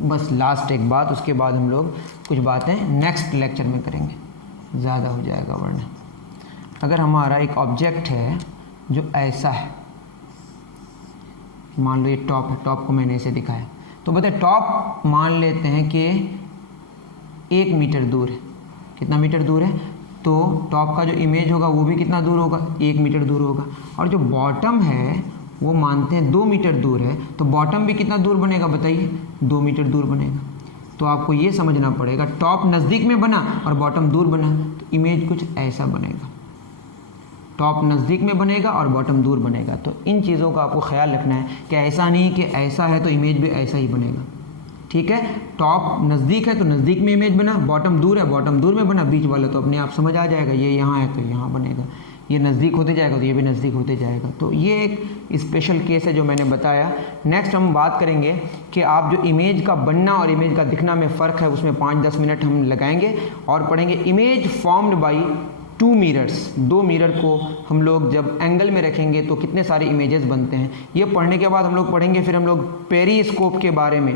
बस लास्ट एक बात, उसके बाद हम लोग कुछ बातें नेक्स्ट लेक्चर में करेंगे, ज़्यादा हो जाएगा वरना। अगर हमारा एक ऑब्जेक्ट है जो ऐसा है, मान लो ये टॉप है, टॉप को मैंने ऐसे दिखाया, तो बताए टॉप मान लेते हैं कि 1 मीटर दूर है। कितना मीटर दूर है, तो टॉप का जो इमेज होगा वो भी कितना दूर होगा, 1 मीटर दूर होगा। और जो बॉटम है वो मानते हैं 2 मीटर दूर है, तो बॉटम भी कितना दूर बनेगा बताइए, 2 मीटर दूर बनेगा। तो आपको ये समझना पड़ेगा, टॉप नज़दीक में बना और बॉटम दूर बना, तो इमेज कुछ ऐसा बनेगा। टॉप नज़दीक में बनेगा और बॉटम दूर बनेगा। तो इन चीज़ों का आपको ख्याल रखना है कि ऐसा नहीं कि ऐसा है तो इमेज भी ऐसा ही बनेगा। ठीक है, टॉप नज़दीक है तो नज़दीक में इमेज बना, बॉटम दूर है बॉटम दूर में बना, बीच वाला तो अपने आप समझ आ जाएगा, ये यहाँ है तो यहाँ बनेगा, ये नज़दीक होते जाएगा तो ये भी नज़दीक होते जाएगा। तो ये एक स्पेशल केस है जो मैंने बताया। नेक्स्ट हम बात करेंगे कि आप जो इमेज का बनना और इमेज का दिखना में फ़र्क है, उसमें 5-10 मिनट हम लगाएंगे और पढ़ेंगे image formed by 2 mirrors. 2 mirror को हम लोग जब एंगल में रखेंगे तो कितने सारे इमेजेस बनते हैं। ये पढ़ने के बाद हम लोग पढ़ेंगे फिर हम लोग पेरिस्कोप के बारे में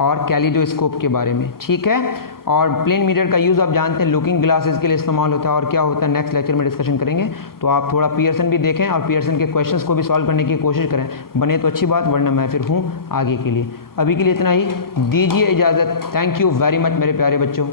और कैलिडोस्कोप के बारे में। ठीक है, और प्लेन मिरर का यूज़ आप जानते हैं, लुकिंग ग्लासेस के लिए इस्तेमाल होता है और क्या होता है नेक्स्ट लेक्चर में डिस्कशन करेंगे। तो आप थोड़ा पियर्सन भी देखें और पियर्सन के क्वेश्चंस को भी सॉल्व करने की कोशिश करें, बने तो अच्छी बात, वरना मैं फिर हूँ आगे के लिए। अभी के लिए इतना ही, दीजिए इजाज़त। थैंक यू वेरी मच मेरे प्यारे बच्चों।